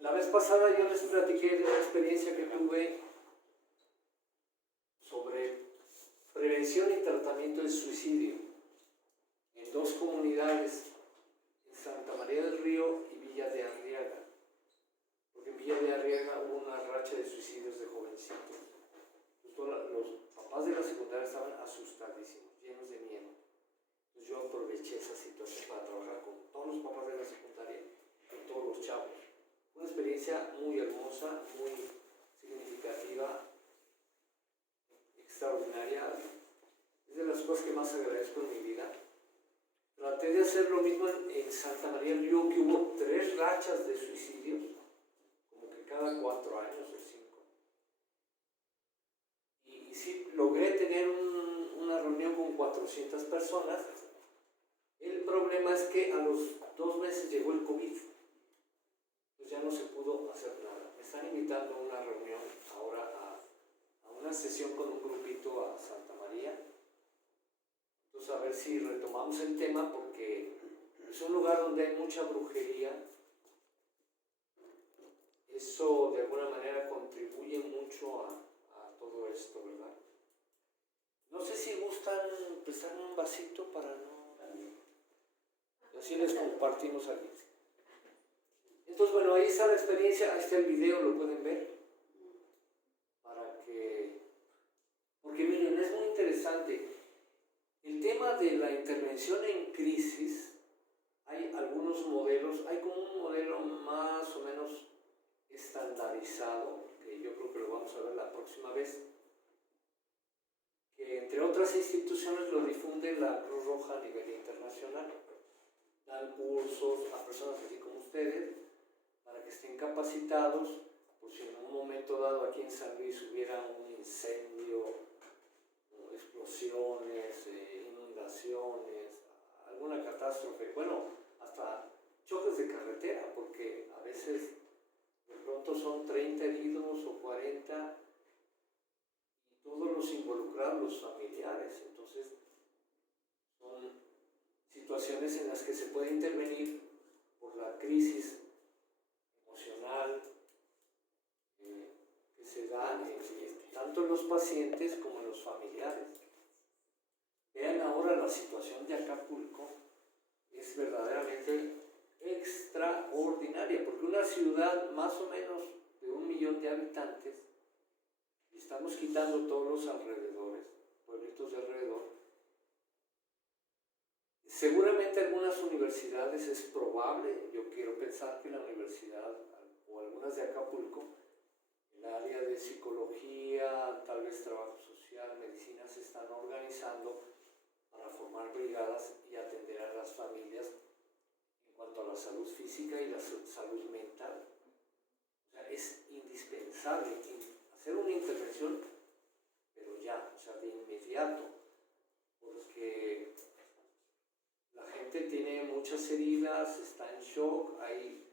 La vez pasada yo les platiqué de una experiencia que tuve sobre prevención y tratamiento del suicidio en dos comunidades, en Santa María del Río y Villa de Arriaga. Porque en Villa de Arriaga hubo una racha de suicidios de jovencitos. Los papás de la secundaria estaban asustadísimos, llenos de miedo. Entonces yo aproveché esa situación para trabajar con todos los papás de la secundaria y todos los chavos. Una experiencia muy hermosa, muy significativa, extraordinaria. Es de las cosas que más agradezco en mi vida. Traté de hacer lo mismo en Santa María del Río, que hubo 3 rachas de suicidios, como que cada 4 años o 5. Y sí, logré tener una reunión con 400 personas. El problema es que a los 2 meses llegó el COVID. Pues ya no se pudo hacer nada. Me están invitando a una reunión ahora a una sesión con un grupito a Santa María. Entonces a ver si retomamos el tema, porque es un lugar donde hay mucha brujería. Eso de alguna manera contribuye mucho a todo esto, ¿verdad? No sé si gustan prestarme un vasito para no... Y así les compartimos aquí. Entonces, bueno, ahí está la experiencia, ahí está el video, lo pueden ver. Para que... Porque miren, es muy interesante. El tema de la intervención en crisis, hay algunos modelos, hay como un modelo más o menos estandarizado, que yo creo que lo vamos a ver la próxima vez, que entre otras instituciones lo difunde la Cruz Roja a nivel internacional. Dan cursos a personas así como ustedes, para que estén capacitados, por si en un momento dado aquí en San Luis hubiera un incendio, explosiones, inundaciones, alguna catástrofe, bueno, hasta choques de carretera, porque a veces de pronto son 30 heridos o 40 y todos los involucrados, los familiares. Entonces son situaciones en las que se puede intervenir por la crisis emocional que se da tanto en los pacientes como en los familiares. Vean ahora la situación de Acapulco, es verdaderamente extraordinaria, porque una ciudad más o menos de 1 millón de habitantes, y estamos quitando todos los alrededores, pueblitos de alrededor. Seguramente algunas universidades, es probable, yo quiero pensar que la universidad o algunas de Acapulco, el área de psicología, tal vez trabajo social, medicina, se están organizando para formar brigadas y atender a las familias en cuanto a la salud física y la salud mental. O sea, es indispensable hacer una intervención, pero ya, o sea, de inmediato, porque la gente tiene muchas heridas, está en shock, hay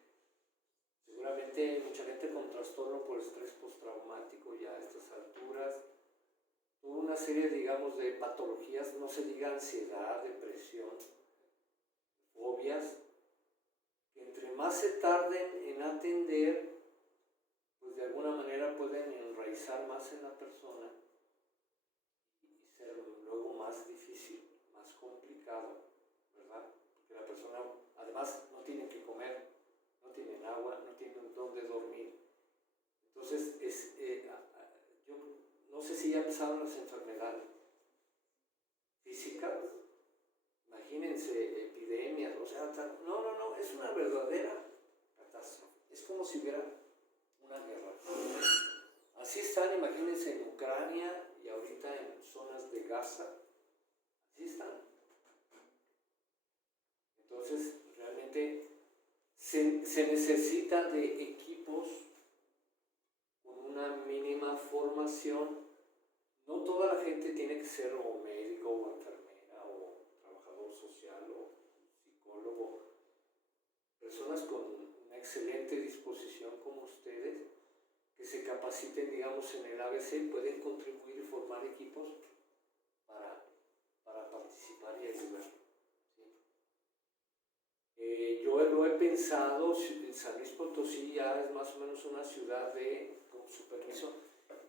seguramente mucha gente con trastorno por estrés postraumático ya a estas alturas, una serie, digamos, de patologías, no se diga ansiedad, depresión, fobias, que entre más se tarden en atender, pues de alguna manera pueden enraizar más en la persona y ser luego más difícil, más complicado, ¿verdad? Porque la persona además no tiene que comer, no tienen agua, no tienen dónde dormir. Entonces, yo no sé si ya empezaron las enfermedades físicas, imagínense epidemias, o sea, no, es una verdadera catástrofe. Es como si hubiera una guerra. Así están, imagínense, en Ucrania y ahorita en zonas de Gaza, así están. Entonces, realmente se necesita de equipos con una mínima formación. No toda la gente tiene que ser o médico o enfermera o trabajador social o psicólogo. Personas con una excelente disposición como ustedes, que se capaciten, digamos, en el ABC, pueden contribuir y formar equipos para participar y ayudar. ¿Sí? Yo lo he pensado, San Luis Potosí ya es más o menos una ciudad de, con su permiso,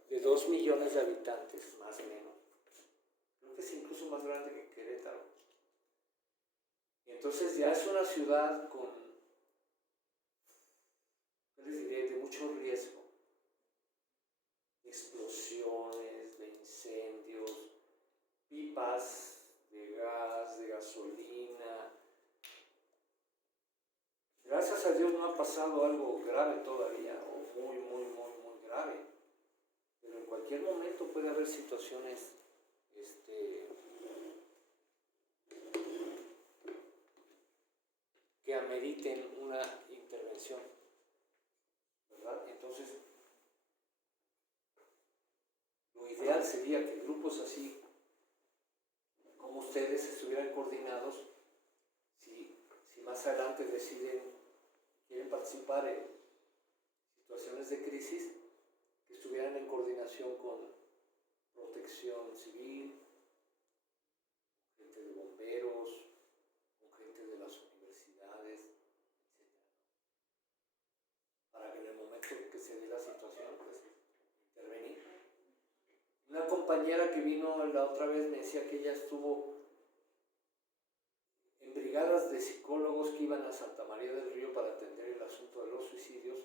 de 2 millones de habitantes, más o menos. Creo que es incluso más grande que Querétaro. Y entonces ya es una ciudad con, ¿qué les diré?, de mucho riesgo. De explosiones, de incendios, pipas de gas, de gasolina. Gracias a Dios no ha pasado algo grave todavía, o muy, muy, muy, muy grave. Pero en cualquier momento puede haber situaciones que ameriten una intervención, ¿verdad? Entonces, lo ideal sería que grupos así como ustedes estuvieran coordinados. Si más adelante quieren participar en situaciones de crisis, que estuvieran en coordinación con protección civil, gente de bomberos, con gente de las universidades, etc. Para que en el momento que se dé la situación, pues intervenir. Una compañera que vino la otra vez me decía que ella estuvo en brigadas de psicólogos que iban a Santa María del Río para atender el asunto de los suicidios,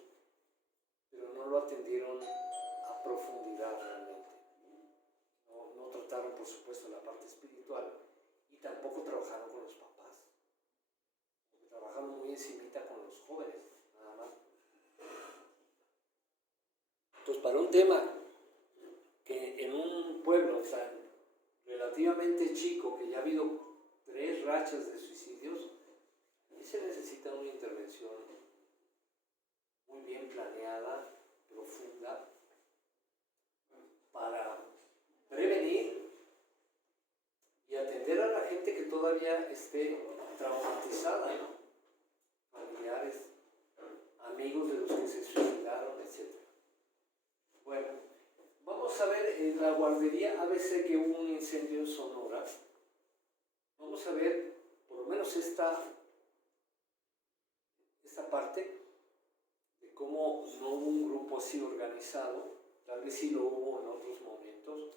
pero no lo atendieron a profundidad realmente. No trataron, por supuesto, la parte espiritual y tampoco trabajaron con los papás. Trabajaron muy encimita con los jóvenes, nada más. Entonces, para un tema que en un pueblo tan relativamente chico, que ya ha habido 3 rachas de suicidios, y se necesita una intervención muy bien planeada, profunda, para prevenir y atender a la gente que todavía esté traumatizada, ¿no? Familiares, amigos de los que se suicidaron, etc. Bueno, vamos a ver en la guardería ABC que hubo un incendio en Sonora. Vamos a ver por lo menos esta parte de cómo no hubo un grupo así organizado, tal vez sí lo hubo en otros momentos,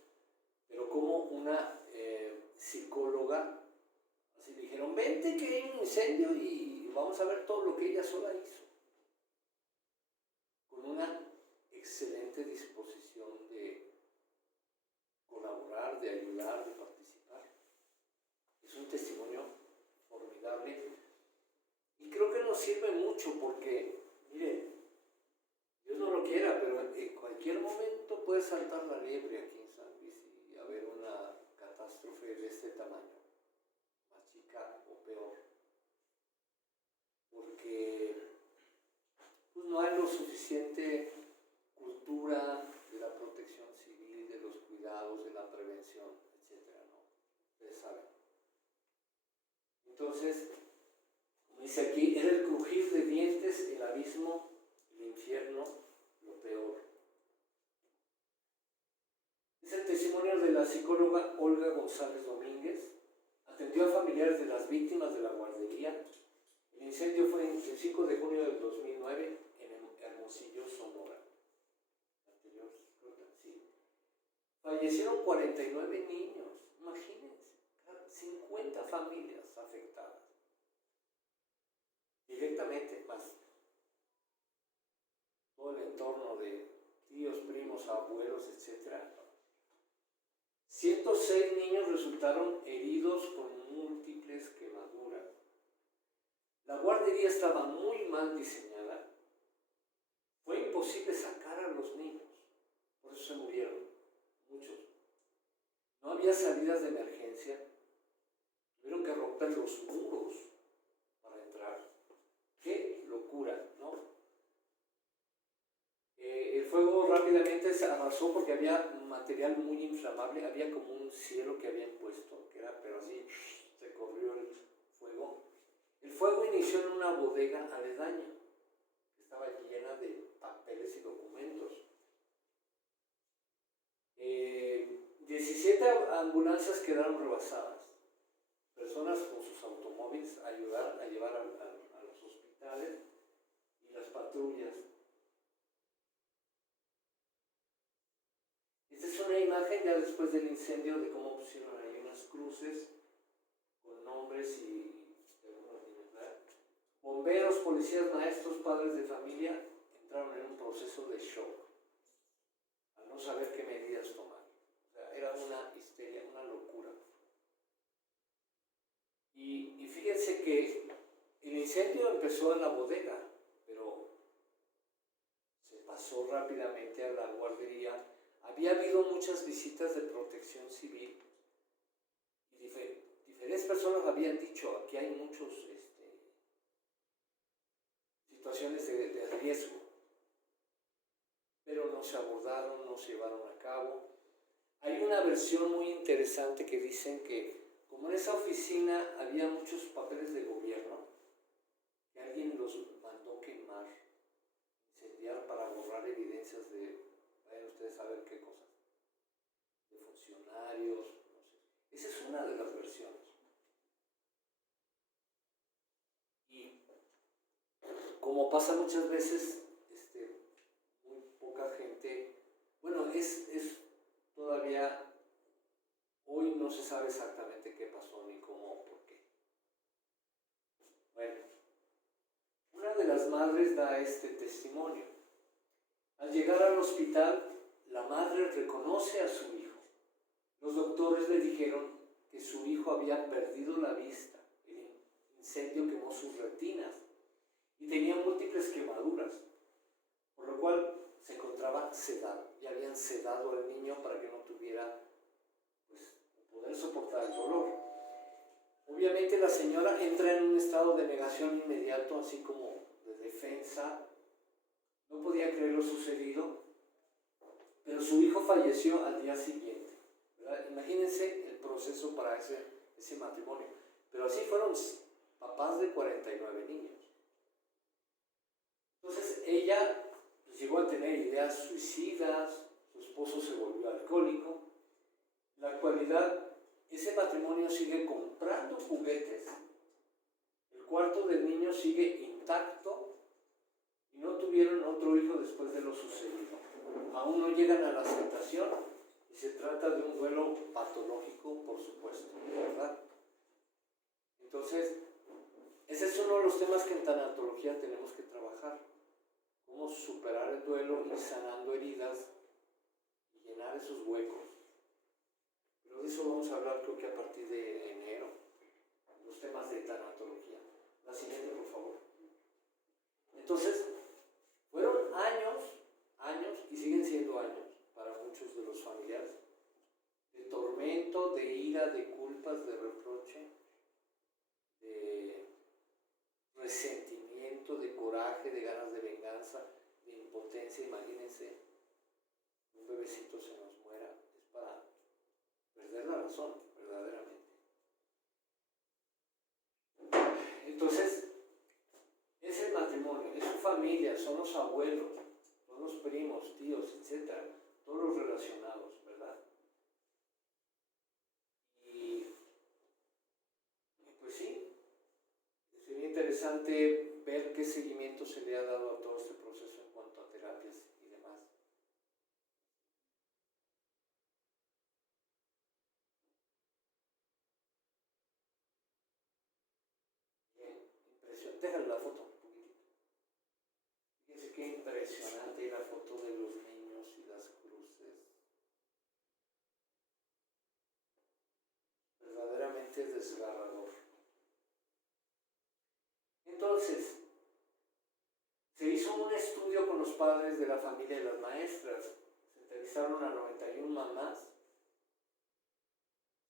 pero como una psicóloga, así le dijeron, vente que hay un incendio y vamos a ver todo lo que ella sola hizo, con una excelente disposición de colaborar, de ayudar, de participar. Es un testimonio formidable y creo que nos sirve mucho porque, miren, Dios no lo quiera, pero en cualquier momento puede saltar la liebre aquí en San Luis y haber una catástrofe de este tamaño, más chica o peor, porque pues, no hay lo suficiente cultura de la protección civil, de los cuidados, de la prevención, etcétera, ¿no? Ustedes saben. Entonces, como dice aquí, era el crujir de dientes, el abismo, el infierno, lo peor. Es el testimonio de la psicóloga Olga González Domínguez. Atendió a familiares de las víctimas de la guardería. El incendio fue el 5 de junio del 2009 en Hermosillo, Sonora. Sí. Fallecieron 49 niños, imagínense, 50 familias afectadas. Directamente, más todo el entorno de tíos, primos, abuelos, etc. 106 niños resultaron heridos con múltiples quemaduras. La guardería estaba muy mal diseñada. Fue imposible sacar a los niños, por eso se murieron muchos. No había salidas de emergencia. Tuvieron que romper los muros para entrar. ¡Qué locura!, ¿no? El fuego rápidamente se arrasó porque había material muy inflamable, había como un cielo que habían puesto, que era, pero así se corrió el fuego. El fuego inició en una bodega aledaña, que estaba llena de papeles y documentos. 17 ambulancias quedaron rebasadas. Personas con sus automóviles ayudaron a llevar al locales y las patrullas. Esta es una imagen ya después del incendio de cómo pusieron ahí unas cruces con nombres y algunos niños, ¿verdad? Bomberos, policías, maestros, padres de familia entraron en un proceso de shock al no saber qué medidas tomar. O sea, era una histeria, una locura. Y fíjense que el incendio empezó en la bodega, pero se pasó rápidamente a la guardería. Había habido muchas visitas de protección civil y diferentes personas habían dicho, aquí hay muchas situaciones de riesgo, pero no se abordaron, no se llevaron a cabo. Hay una versión muy interesante que dicen que como en esa oficina había muchos papeles de gobierno, que alguien los mandó quemar, incendiar para borrar evidencias de, vayan ustedes a ver qué cosas, de funcionarios, no sé. Esa es una de las versiones. Y como pasa muchas veces, muy poca gente, bueno, es todavía, hoy no se sabe exactamente qué pasó ni cómo o por qué. Bueno, una de las madres da este testimonio. Al llegar al hospital, la madre reconoce a su hijo. Los doctores le dijeron que su hijo había perdido la vista. El incendio quemó sus retinas y tenía múltiples quemaduras, por lo cual se encontraba sedado. Ya habían sedado al niño para que no tuviera, pues, poder soportar el dolor. Obviamente la señora entra en un estado de negación inmediato, así como de defensa. No podía creer lo sucedido, pero su hijo falleció al día siguiente, ¿verdad? Imagínense el proceso para ese matrimonio. Pero así fueron papás de 49 niños. Entonces ella pues, llegó a tener ideas suicidas, su esposo se volvió alcohólico. En la actualidad, ese matrimonio sigue comprando juguetes, el cuarto del niño sigue intacto y no tuvieron otro hijo después de lo sucedido. Aún no llegan a la aceptación y se trata de un duelo patológico, por supuesto, ¿verdad? Entonces, ese es uno de los temas que en tanatología tenemos que trabajar. Cómo superar el duelo, ir sanando heridas y llenar esos huecos. Pero de eso vamos a hablar creo que a partir de enero, los temas de tanatología. La siguiente, por favor. Entonces, fueron años y siguen siendo años para muchos de los familiares, de tormento, de ira, de culpas, de reproche, de resentimiento, de coraje, de ganas de venganza, de impotencia. Imagínense, un bebecito se nos muera, es para perder la razón, verdaderamente. Entonces, es el matrimonio, es su familia, son los abuelos, son los primos, tíos, etc. Todos los relacionados, ¿verdad? Y pues sí, sería interesante ver qué seguimiento se le ha dado a todo este proceso en cuanto a terapias y demás. Bien, impresionante. Déjale la foto un poquitito. Fíjense qué impresionante la foto de los niños y las cruces. Verdaderamente desgarrador. Entonces, se hizo un estudio con los padres de la familia de las maestras. Se entrevistaron a 91 mamás,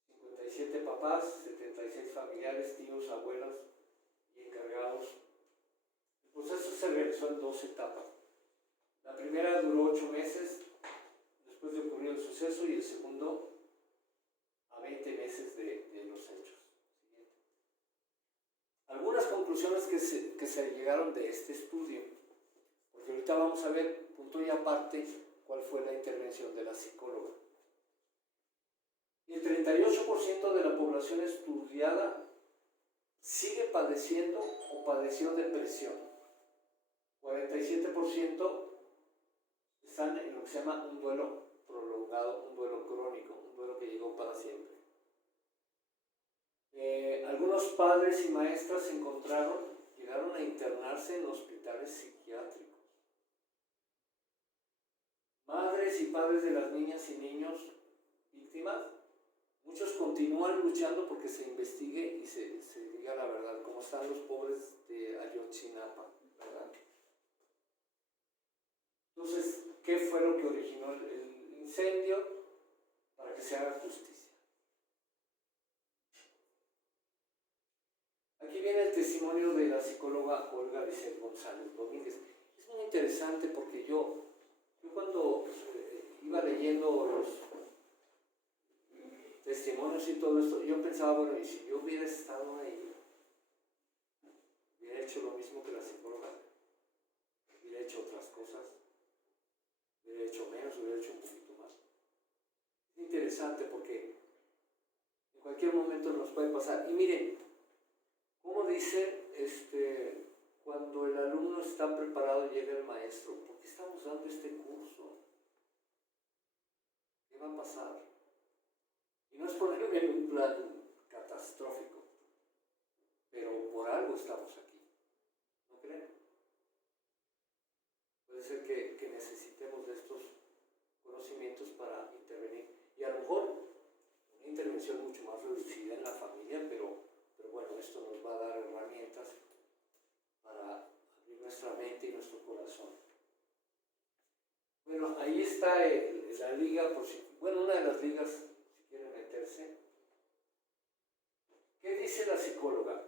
57 papás, 76 familiares, tíos, abuelos y encargados. El proceso se realizó en 2 etapas. La primera duró 8 meses después de ocurrir el suceso y el segundo a 20 meses de los hechos. Siguiente. Algunas conclusiones que se llegaron de este estudio, porque ahorita vamos a ver punto y aparte cuál fue la intervención de la psicóloga. El 38% de la población estudiada sigue padeciendo o padeció depresión. 67% están en lo que se llama un duelo prolongado, un duelo crónico, un duelo que llegó para siempre. Algunos padres y maestras llegaron a internarse en hospitales psiquiátricos. Madres y padres de las niñas y niños víctimas, muchos continúan luchando porque se investigue y se diga la verdad, como están los pobres de Ayotzinapa, ¿verdad? Entonces, ¿qué fue lo que originó el incendio? Para que se haga justicia. Aquí viene el testimonio de la psicóloga Olga Lisset González Domínguez. Es muy interesante porque yo cuando iba leyendo los testimonios y todo esto, yo pensaba, bueno, y si yo hubiera estado ahí, hubiera hecho lo mismo que la psicóloga, hubiera hecho otras cosas, hubiera hecho menos, hubiera hecho un poquito más. Es interesante porque en cualquier momento nos puede pasar. Y miren, como dice, cuando el alumno está preparado llega el maestro, ¿por qué estamos dando este curso? ¿Qué va a pasar? Y no es ponerme en un plan catastrófico, pero por algo estamos aquí, ¿no creen? Puede ser que necesitemos de estos conocimientos para intervenir, y a lo mejor una intervención mucho más reducida en la familia, pero bueno, esto nos va a dar herramientas para abrir nuestra mente y nuestro corazón. Bueno, ahí está la liga, una de las ligas, si quieren meterse. ¿Qué dice la psicóloga?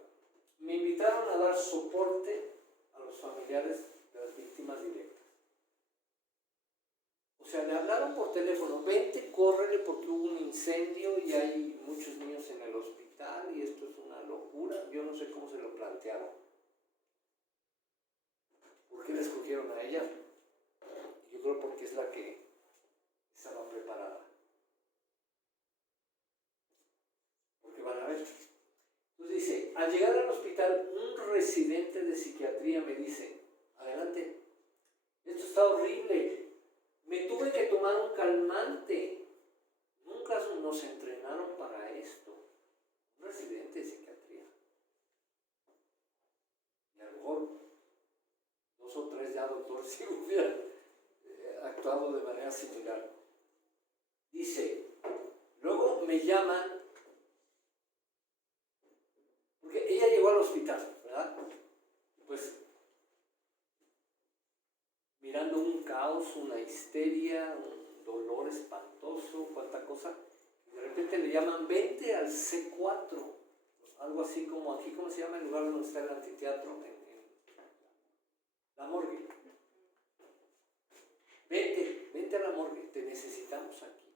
Me invitaron a dar soporte a los familiares de las víctimas directas. O sea, le hablaron por teléfono, vente, córrele porque hubo un incendio y hay muchos niños en el hospital y esto es una locura. Yo no sé cómo se lo plantearon. ¿Por qué la escogieron a ella? Yo creo porque es la que estaba preparada. Porque van a ver. Entonces dice, al llegar al hospital, un residente de psiquiatría me dice, adelante, esto está horrible. Me tuve que tomar un calmante. Nunca nos entrenaron para esto. Un residente de psiquiatría. Y a lo mejor 2 o 3 ya doctores si hubieran actuado de manera similar. Dice, luego me llaman, porque ella llegó al hospital, ¿verdad? Pues mirando un caos, una histeria, un dolor espantoso, cuánta cosa. De repente le llaman, vente al C4, algo así como aquí, ¿cómo se llama el lugar donde está el anfiteatro? En la morgue. Vente a la morgue, te necesitamos aquí.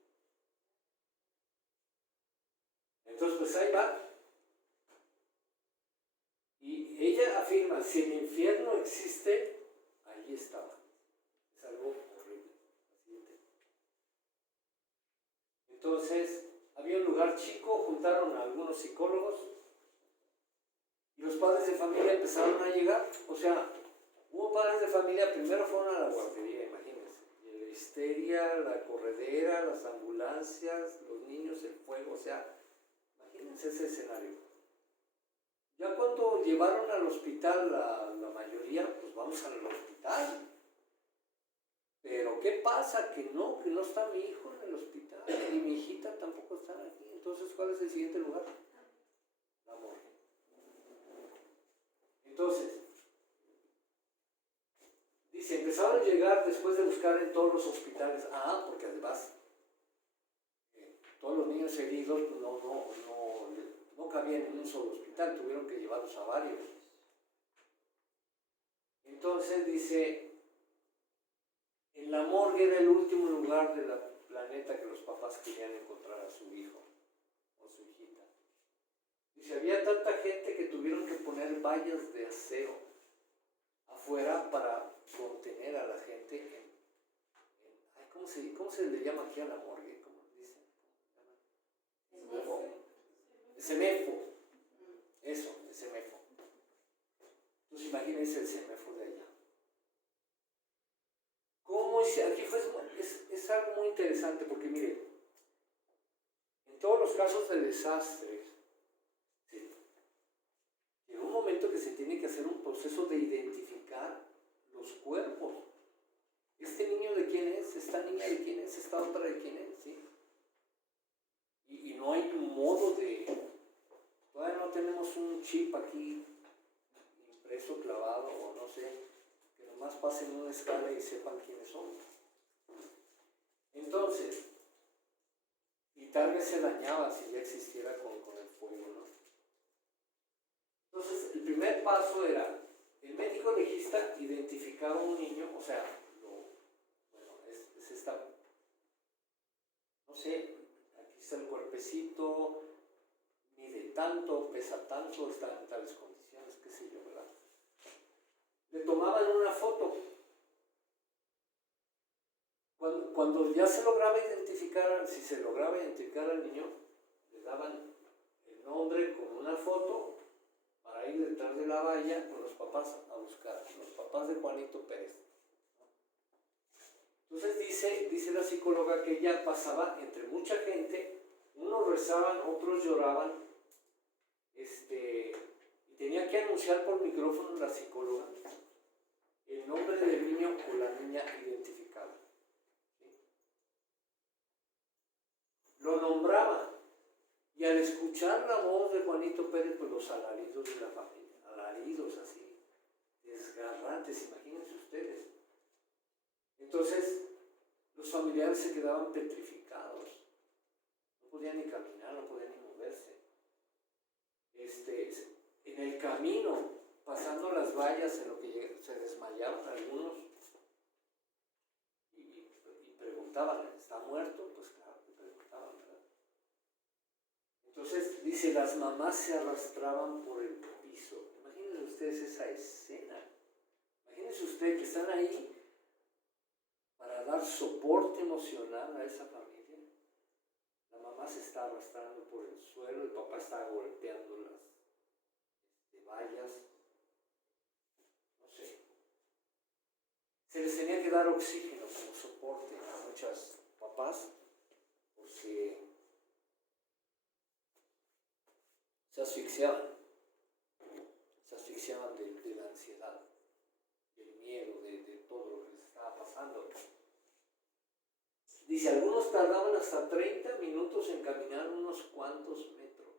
Entonces, pues ahí va. Y ella afirma, si el infierno existe, ahí estaba. Es algo horrible. Entonces, había un lugar chico, juntaron a algunos psicólogos y los padres de familia empezaron a llegar. O sea, hubo padres de familia, primero fueron a la guardería, imagínense. Y la histeria, la corredera, las ambulancias, los niños, el fuego, o sea, imagínense ese escenario. Ya cuando llevaron al hospital la mayoría, pues vamos al hospital. Pero ¿qué pasa? Que no está mi hijo en el hospital y mi hijita tampoco está aquí. Entonces, ¿cuál es el siguiente lugar? La morgue. Entonces, dice, empezaron a llegar después de buscar en todos los hospitales. Porque además todos los niños heridos pues no cabían en un solo hospital, tuvieron que llevarlos a varios. Entonces dice, en la morgue era el último lugar del planeta que los papás querían encontrar a su hijo o su hijita. Dice, había tanta gente que tuvieron que poner vallas de acero afuera para contener a la gente ¿cómo se le llama aquí a la morgue? ¿Cómo dicen? CEMEFO. Eso, el CEMEFO. Entonces imagínense el CEMEFO de allá. es algo muy interesante porque mire, en todos los casos de desastres, ¿sí? Llega un momento que se tiene que hacer un proceso de identificar los cuerpos. ¿Este niño de quién es? ¿Esta niña de quién es? ¿Esta otra de quién es? ¿Sí? Y no hay un modo de... Todavía no tenemos un chip aquí impreso, clavado o no sé, que nomás pasen una escala y sepan quiénes son. Entonces, y tal vez se dañaba si ya existiera con el fuego, ¿no? Entonces, el primer paso era, el médico legista identificaba a un niño, o sea, es esta, no sé, aquí está el cuerpecito, mide tanto, pesa tanto, está en tales condiciones, qué sé yo, ¿verdad? Le tomaban una foto. Cuando ya se lograba identificar, si se lograba identificar al niño, le daban el nombre con una foto para ir detrás de la valla con los papás a buscar, los papás de Juanito Pérez. Entonces dice la psicóloga que ella pasaba entre mucha gente, unos rezaban, otros lloraban, y tenía que anunciar por micrófono la psicóloga el nombre del niño o la niña identificada. Lo nombraba, y al escuchar la voz de Juanito Pérez, pues los alaridos de la familia, alaridos así, desgarrantes, imagínense ustedes. Entonces, los familiares se quedaban petrificados, no podían ni caminar, no podían ni moverse. En el camino, pasando las vallas, en lo que se desmayaban algunos, y preguntaban, ¿está muerto? Pues claro, que preguntaban, ¿verdad? Entonces, dice, las mamás se arrastraban por el piso. Imagínense ustedes esa escena. Imagínense ustedes que están ahí para dar soporte emocional a esa familia. La mamá se está arrastrando por el suelo, el papá está golpeando las vallas, no sé. Se les tenía que dar oxígeno como soporte a muchos papás porque se asfixiaban de la ansiedad, del miedo, de todo lo que les estaba pasando. Dice, algunos tardaban hasta 30 minutos en caminar unos cuantos metros.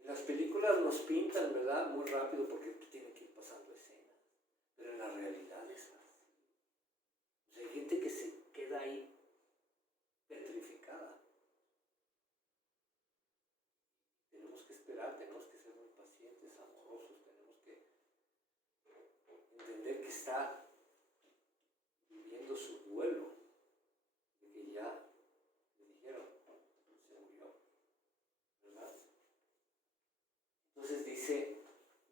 En las películas nos pintan, ¿verdad? Muy rápido porque tienen que ir pasando escenas. Pero en la realidad es así. O sea, hay gente que se queda ahí petrificada. Tenemos que esperar, tenemos que ser muy pacientes, amorosos, tenemos que entender que está viviendo su duelo, de que ya le dijeron, se murió, ¿verdad? Entonces dice,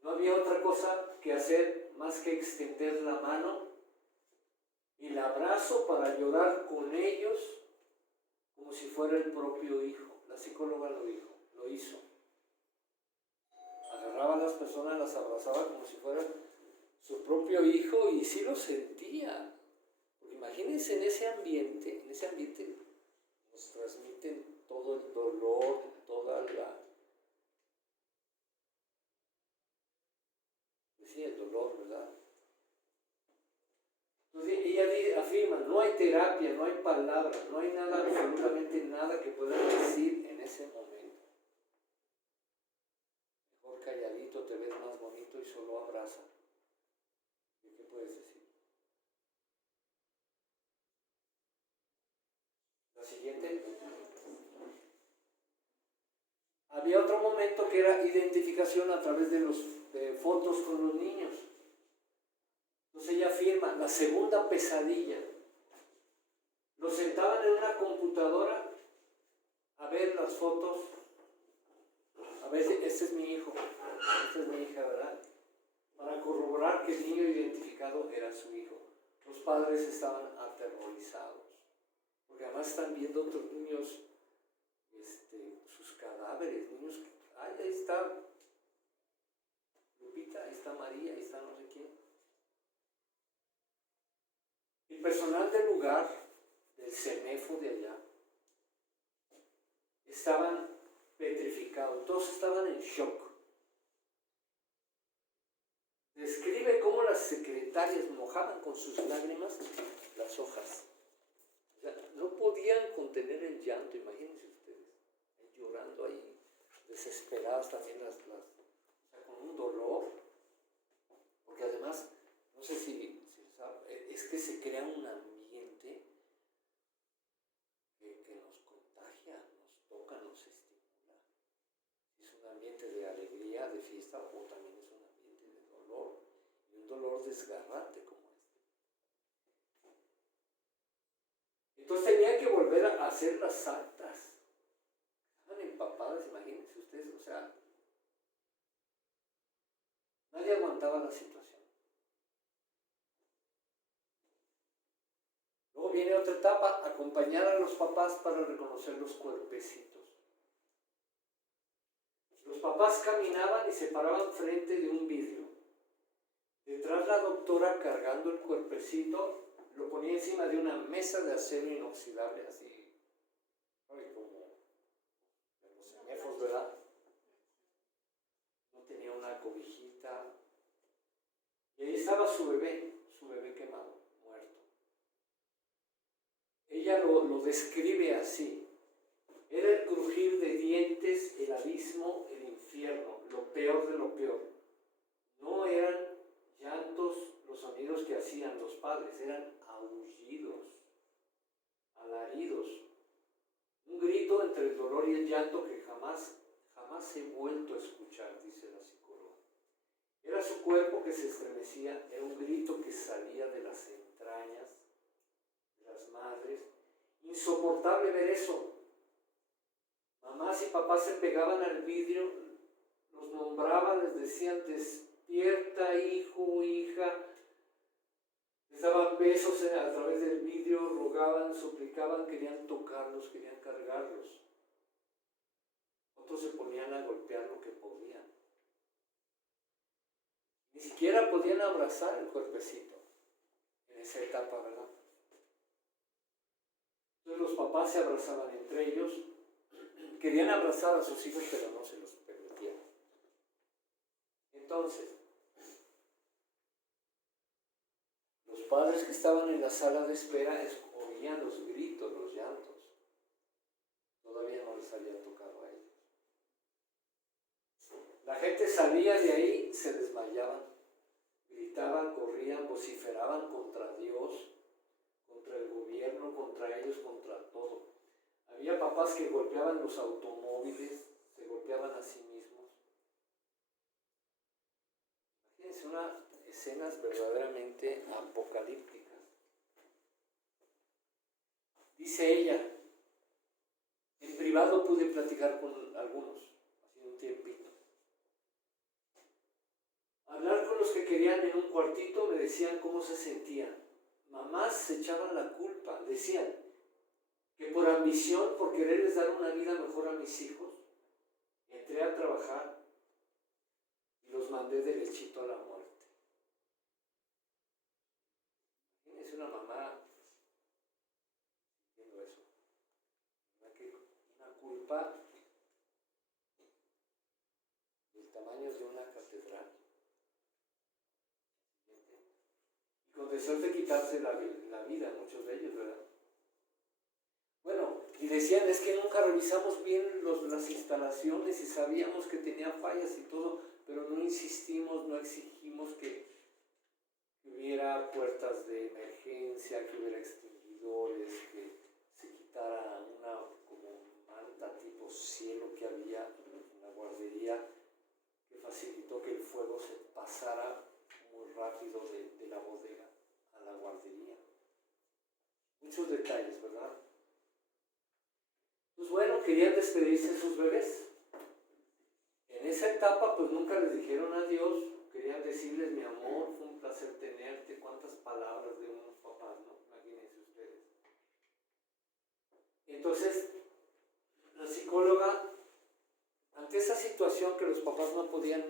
no había otra cosa que hacer más que extender la mano y el abrazo para llorar con ellos como si fuera el propio hijo. La psicóloga lo dijo, lo hizo. Agarraba a las personas, las abrazaba como si fuera su propio hijo y sí lo sentía. Imagínense en ese ambiente nos transmiten todo el dolor, toda la... Pues sí, el dolor, ¿verdad? Entonces ella afirma, no hay terapia, no hay palabras, no hay nada, absolutamente nada que pueda decir en ese momento. Mejor calladito, te ves más bonito y solo abraza. ¿Y qué puedes decir? La siguiente. Había otro momento que era identificación a través de fotos con los niños. Entonces ella afirma, la segunda pesadilla. Los sentaban en una computadora a ver las fotos. A ver, este es mi hijo, esta es mi hija, ¿verdad? Para corroborar que el niño identificado era su hijo. Los padres estaban aterrorizados, porque además están viendo otros niños, sus cadáveres, niños que, ahí está Lupita, ahí está María, ahí está no sé quién. personal del lugar, del CEMEFO de allá, estaban petrificados, todos estaban en shock. Describe cómo las secretarias mojaban con sus lágrimas las hojas. O sea, no podían contener el llanto, imagínense ustedes, llorando ahí, desesperadas también o sea, con un dolor, porque además, no sé si sabe, es que se crea un ambiente que nos contagia, nos toca, nos estimula. Es un ambiente de alegría, de fiesta, o también es un ambiente de dolor, y un dolor desgarrante como este. Entonces tenían que volver a hacer las actas. Estaban empapadas, imagínense ustedes, o sea, nadie aguantaba la situación. Luego viene otra etapa, acompañar a los papás para reconocer los cuerpecitos. Los papás caminaban y se paraban frente de un vidrio. Detrás la doctora, cargando el cuerpecito, lo ponía encima de una mesa de acero inoxidable, así, ¿sabe? Como en los CEMEFOS, ¿verdad? No tenía una cobijita. Y ahí estaba su bebé quemado, muerto. Ella lo describe así. Era el crujir de dientes, el abismo, el infierno, lo peor de lo peor. No eran llantos los sonidos que hacían los padres, eran aullidos, alaridos. Un grito entre el dolor y el llanto que jamás he vuelto a escuchar, dice la psicóloga. Era su cuerpo que se estremecía, era un grito que salía de las entrañas de las madres. Insoportable ver eso. Mamás y papás se pegaban al vidrio, los nombraban, les decían despierta hijo, hija, les daban besos a través del vidrio, rogaban, suplicaban, querían tocarlos, querían cargarlos. Otros se ponían a golpear lo que podían. Ni siquiera podían abrazar el cuerpecito en esa etapa, ¿verdad? Entonces los papás se abrazaban entre ellos, querían abrazar a sus hijos, pero no se los permitían. Entonces, los padres que estaban en la sala de espera oían los gritos, los llantos. Todavía no les había tocado a ellos. La gente salía de ahí, se desmayaban, gritaban, corrían, vociferaban contra Dios, contra el gobierno, contra ellos, contra todo. Había papás que golpeaban los automóviles, se golpeaban a sí mismos. Imagínense unas escenas verdaderamente apocalípticas. Dice ella, en privado pude platicar con algunos, hace un tiempito. Hablar con los que querían en un cuartito me decían cómo se sentían. Mamás se echaban la culpa, decían que por ambición, por quererles dar una vida mejor a mis hijos, entré a trabajar y los mandé derechito a la muerte. Imagínense una mamá diciendo eso. Una culpa del tamaño de una catedral. Y con deseos de quitarse la vida, muchos de ellos, ¿verdad? Bueno, y decían, es que nunca revisamos bien las instalaciones y sabíamos que tenía fallas y todo, pero no insistimos, no exigimos que hubiera puertas de emergencia, que hubiera extinguidores, que se quitara una como manta tipo cielo que había en la guardería, que facilitó que el fuego se pasara muy rápido de la bodega a la guardería. Muchos detalles, ¿verdad? Pues bueno, querían despedirse de sus bebés. En esa etapa pues nunca les dijeron adiós, querían decirles mi amor, fue un placer tenerte, cuántas palabras de unos papás, ¿no? Imagínense ustedes. Entonces, la psicóloga, ante esa situación que los papás no podían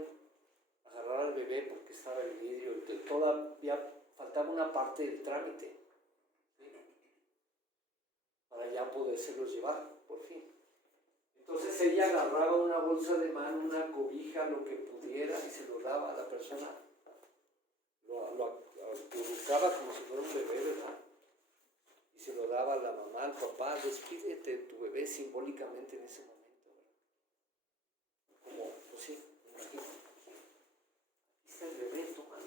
agarrar al bebé porque estaba el vidrio, todavía faltaba una parte del trámite. para ya podérselos llevar, por fin. Entonces ella agarraba una bolsa de mano, una cobija, lo que pudiera, y se lo daba a la persona. Lo acurrucaba como si fuera un bebé, ¿verdad? Y se lo daba a la mamá, al papá, despídete de tu bebé simbólicamente en ese momento, ¿verdad? Como, pues sí, imagínate. Aquí está el bebé, tómalo.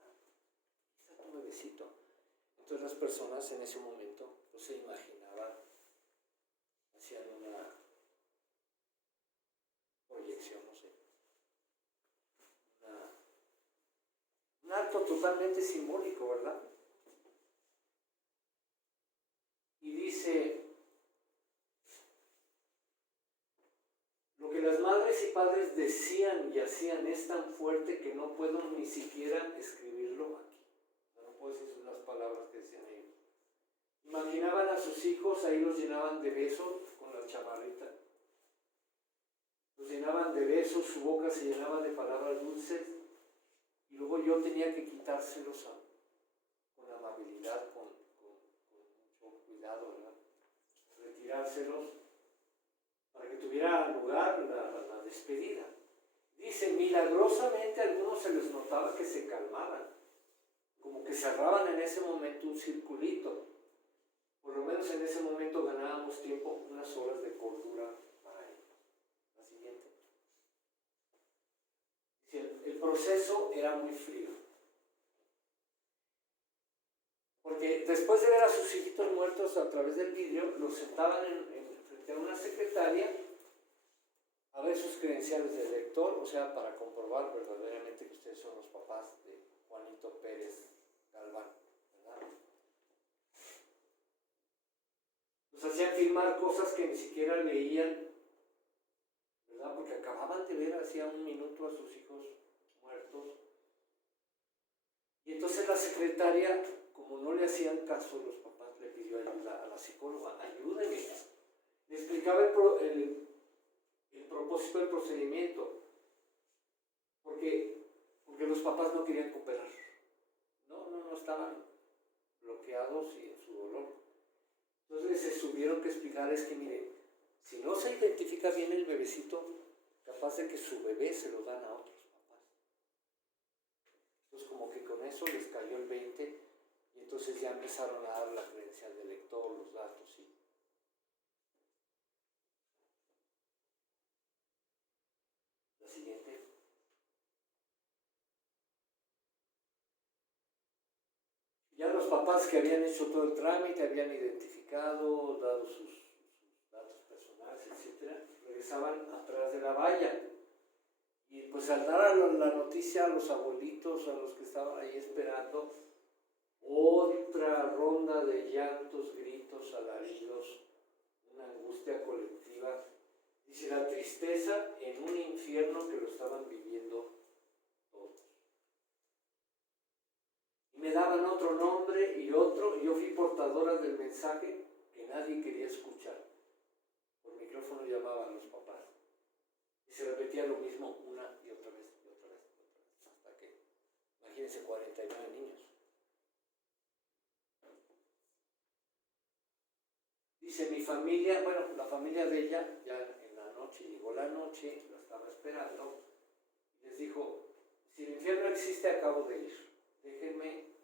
Aquí está tu bebecito. Entonces las personas en ese momento pues, se imaginaban, hacían una proyección, no sé, un acto totalmente simbólico, ¿verdad? Y dice, lo que las madres y padres decían y hacían es tan fuerte que no puedo ni siquiera escribirlo aquí. No puedo decir las palabras que decían ellos. Imaginaban a sus hijos, ahí los llenaban de besos con la chamarrita. Los llenaban de besos, su boca se llenaba de palabras dulces. Y luego yo tenía que quitárselos con amabilidad, con mucho cuidado, ¿verdad? Retirárselos para que tuviera lugar la despedida. Dice, milagrosamente a algunos se les notaba que se calmaban, como que cerraban en ese momento un circulito. Por lo menos en ese momento ganábamos tiempo, unas horas de cordura para ellos. La siguiente. Dice, el proceso era muy frío. Porque después de ver a sus hijitos muertos a través del vidrio, los sentaban frente a una secretaria a ver sus credenciales de lector, o sea, para comprobar verdaderamente que ustedes son los papás de Juanito Pérez Galván, ¿verdad? Los hacían firmar cosas que ni siquiera leían, ¿verdad? Porque acababan de ver hacía un minuto a sus hijos muertos. Y entonces la secretaria, como no le hacían caso los papás, le pidió ayuda a la psicóloga, ayúdeme. Le explicaba el propósito del procedimiento, porque los papás no querían cooperar. No estaban bloqueados y en su dolor. Entonces se tuvieron que explicar, es que miren, si no se identifica bien el bebecito, capaz de que su bebé se lo dan a otros papás. Entonces como que con eso les cayó el 20 y entonces ya empezaron a dar la credencial del lector, los datos, ¿sí? La siguiente. Ya los papás que habían hecho todo el trámite, habían identificado, dado sus datos personales, etc., regresaban atrás de la valla. Y pues al dar la noticia a los abuelitos, a los que estaban ahí esperando, otra ronda de llantos, gritos, alaridos, una angustia colectiva. Dice, la tristeza en un infierno que lo estaban viviendo todos. Y me daban otro nombre y otro, y yo fui portadora del mensaje que nadie quería escuchar. Por micrófono llamaban los papás. Y se repetía lo mismo una y otra vez, y otra vez, y otra vez, hasta que, imagínense, 49 niños. Dice, mi familia, bueno, la familia de ella, ya en la noche, llegó la noche, la estaba esperando, y les dijo, si el infierno existe, acabo de ir. Déjenme,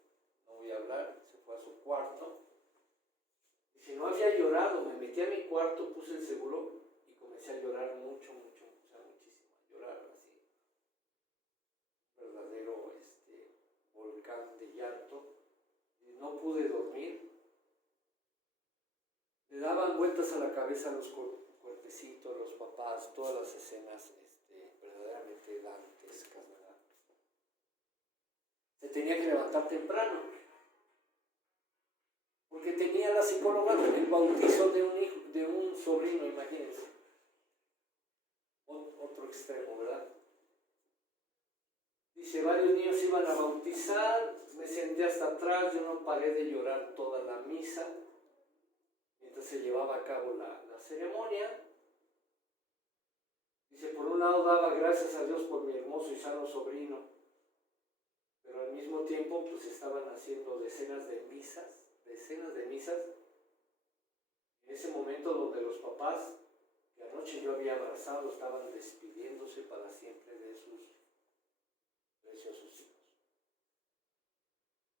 no voy a hablar, se fue a su cuarto. Dice, no había llorado, me metí a mi cuarto, puse el seguro y comencé a llorar mucho, o sea, muchísimo, a llorar así. Verdadero volcán de llanto. Y no pude dormir. Le daban vueltas a la cabeza los cuerpecitos, los papás, todas las escenas verdaderamente dantescas, ¿verdad? Se tenía que levantar temprano, porque tenía la psicóloga el bautizo de un sobrino, imagínense. Otro extremo, ¿verdad? Dice, varios niños iban a bautizar, me senté hasta atrás, yo no paré de llorar toda la misa, mientras se llevaba a cabo la ceremonia. Dice, por un lado daba gracias a Dios por mi hermoso y sano sobrino, pero al mismo tiempo pues estaban haciendo decenas de misas, En ese momento donde los papás que anoche yo había abrazado estaban despidiéndose para siempre de sus preciosos hijos.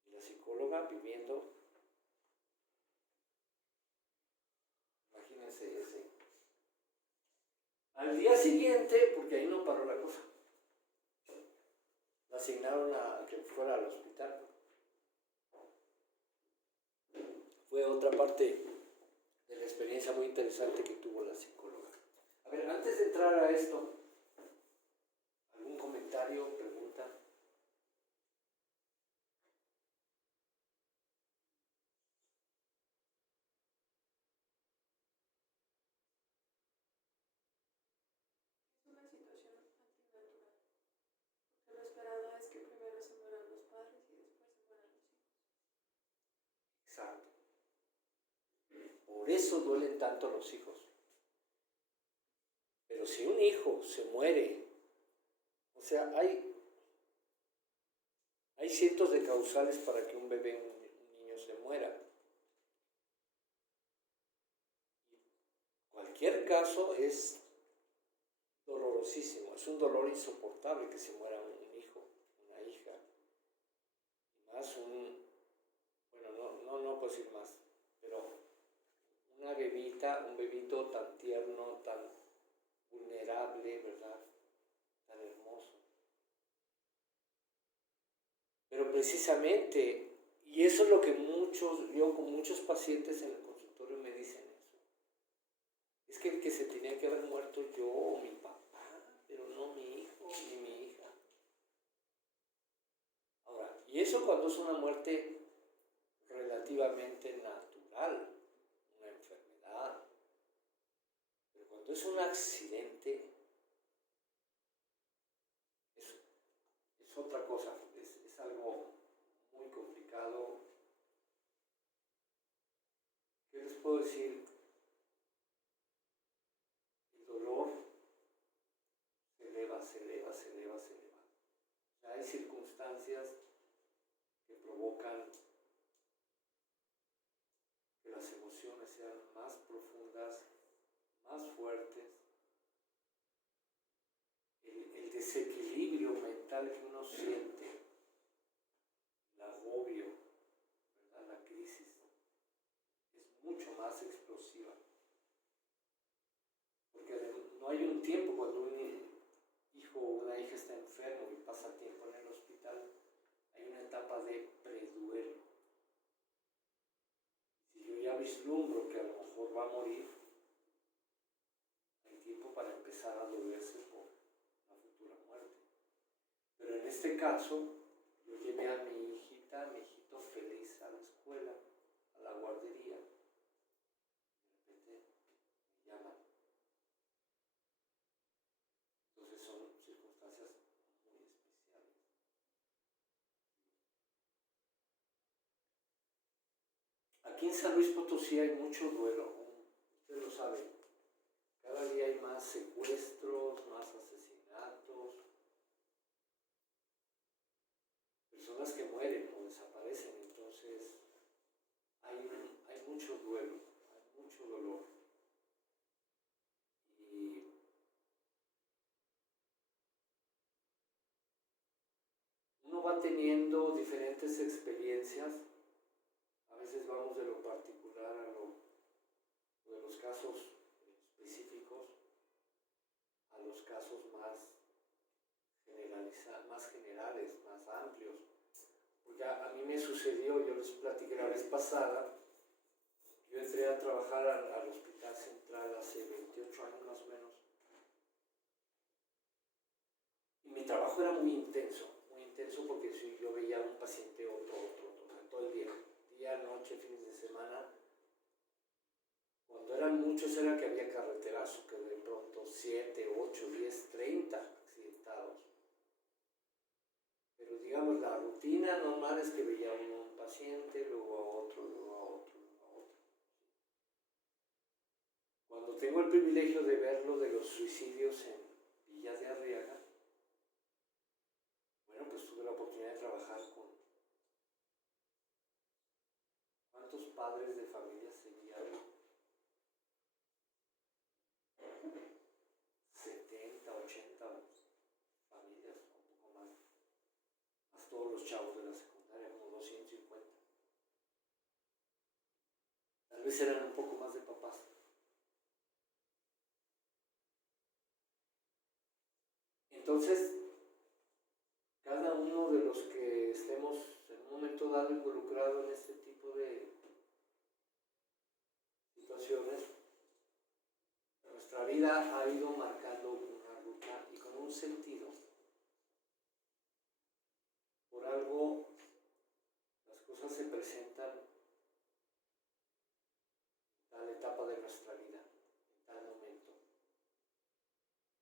Y la psicóloga viviendo, imagínense ese. Al día siguiente, porque ahí no paró la cosa, la asignaron a que fuera al hospital. Fue otra parte de la experiencia muy interesante que tuvo la psicóloga. A ver, antes de entrar a esto, ¿algún comentario, pregunta? Es una situación antinatural, porque lo esperado es que primero se mueran los padres y después se mueran los hijos. Exacto. Por eso duelen tanto los hijos. Pero si un hijo se muere, o sea, hay cientos de causales para que un bebé, un niño se muera. Cualquier caso es dolorosísimo, es un dolor insoportable que se muera un hijo, una hija, y más bueno, no puedo decir más, pero una bebita, un bebito tan tierno, tan vulnerable, ¿verdad? Tan hermoso. Pero precisamente, y eso es lo que yo con muchos pacientes en el consultorio me dicen eso, es que el que se tenía que haber muerto yo o mi papá, pero no mi hijo ni mi hija. Ahora, y eso cuando es una muerte relativamente natural, una enfermedad, pero cuando es un accidente, es otra cosa, es algo muy complicado. ¿Qué les puedo decir? El dolor se eleva, se eleva, se eleva, se eleva. O sea, hay circunstancias que provocan que las emociones sean más profundas, más fuertes. El desequilibrio mental que uno siente, el agobio, ¿verdad? La crisis, es mucho más explosiva. Porque no hay un tiempo cuando un hijo o una hija está enfermo y pasa tiempo en el hospital, hay una etapa de preduelo. Si yo ya vislumbro que a lo mejor va a morir, hay tiempo para empezar a dolerse por la futura muerte. Pero en este caso, yo llevé a mi hijita, mi hijito feliz a la escuela, a la guardería. De repente me llaman. Entonces son circunstancias muy especiales. Aquí en San Luis Potosí hay mucho duelo, ustedes lo saben. Cada día hay más secuestros, más asesinatos, personas que mueren o desaparecen. Entonces hay mucho duelo, hay mucho dolor. Y uno va teniendo diferentes experiencias. A veces vamos de lo particular a de los casos específicos a los casos más más generales, más amplios. Porque a mí me sucedió, yo les platiqué la vez pasada, yo entré a trabajar al Hospital Central hace 28 años más o menos. Y mi trabajo era muy intenso porque si yo veía a un paciente, otro, todo el día, noche, fines de semana. Cuando eran muchos era que había carreterazo, que de pronto 7, 8, 10, 30 accidentados. Pero digamos, la rutina normal es que veía uno a un paciente, luego a otro, luego a otro, luego a otro. Cuando tengo el privilegio de verlo de los suicidios en Villa de Arriaga, bueno, pues tuve la oportunidad de trabajar con cuántos padres de familia seguían chavos de la secundaria, como 250. Tal vez eran un poco más de papás. Entonces, cada uno de los que estemos en un momento dado involucrado en este tipo de situaciones, nuestra vida ha ido marcando una ruta y con un sentido. Por algo, las cosas se presentan en tal etapa de nuestra vida, en tal momento,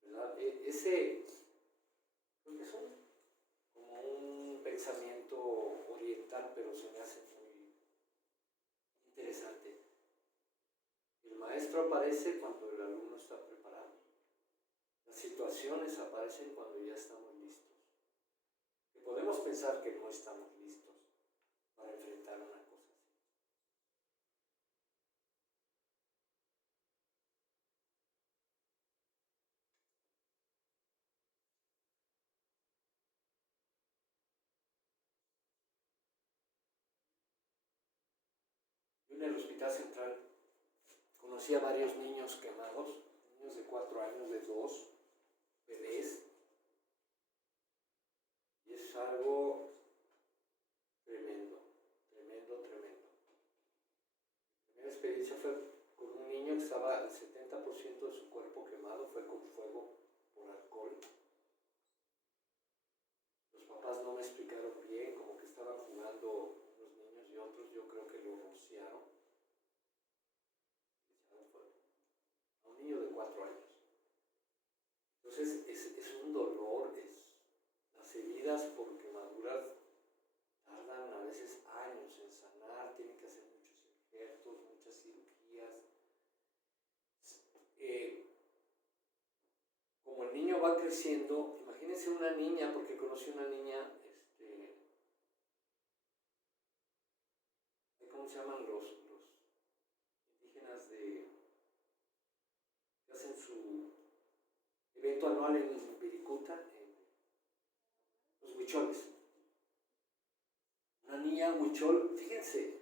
¿verdad? Ese, creo que es como un pensamiento oriental, pero se me hace muy interesante. El maestro aparece cuando el alumno está preparado. Las situaciones aparecen cuando ya estamos listos. Que podemos pensar que no estamos listos para enfrentar una cosa así. Yo en el Hospital Central conocí a varios niños quemados, niños de 4 años, de 2, bebés, y es algo tremendo, tremendo, tremendo. Mi primera experiencia fue con un niño que estaba al 70% de su cuerpo quemado, fue con fuego por alcohol. Los papás no me explicaron bien, como que estaban jugando unos niños y otros, yo creo que lo rociaron. A un niño de 4 años. Entonces es un dolor, las heridas por quemaduras tardan a veces años en sanar, tienen que hacer muchos injertos, muchas cirugías. Como el niño va creciendo, imagínense una niña, porque conocí una niña, ¿cómo se llaman los indígenas que hacen su evento anual en Viricuta? Los huicholes. Una niña huichol, fíjense,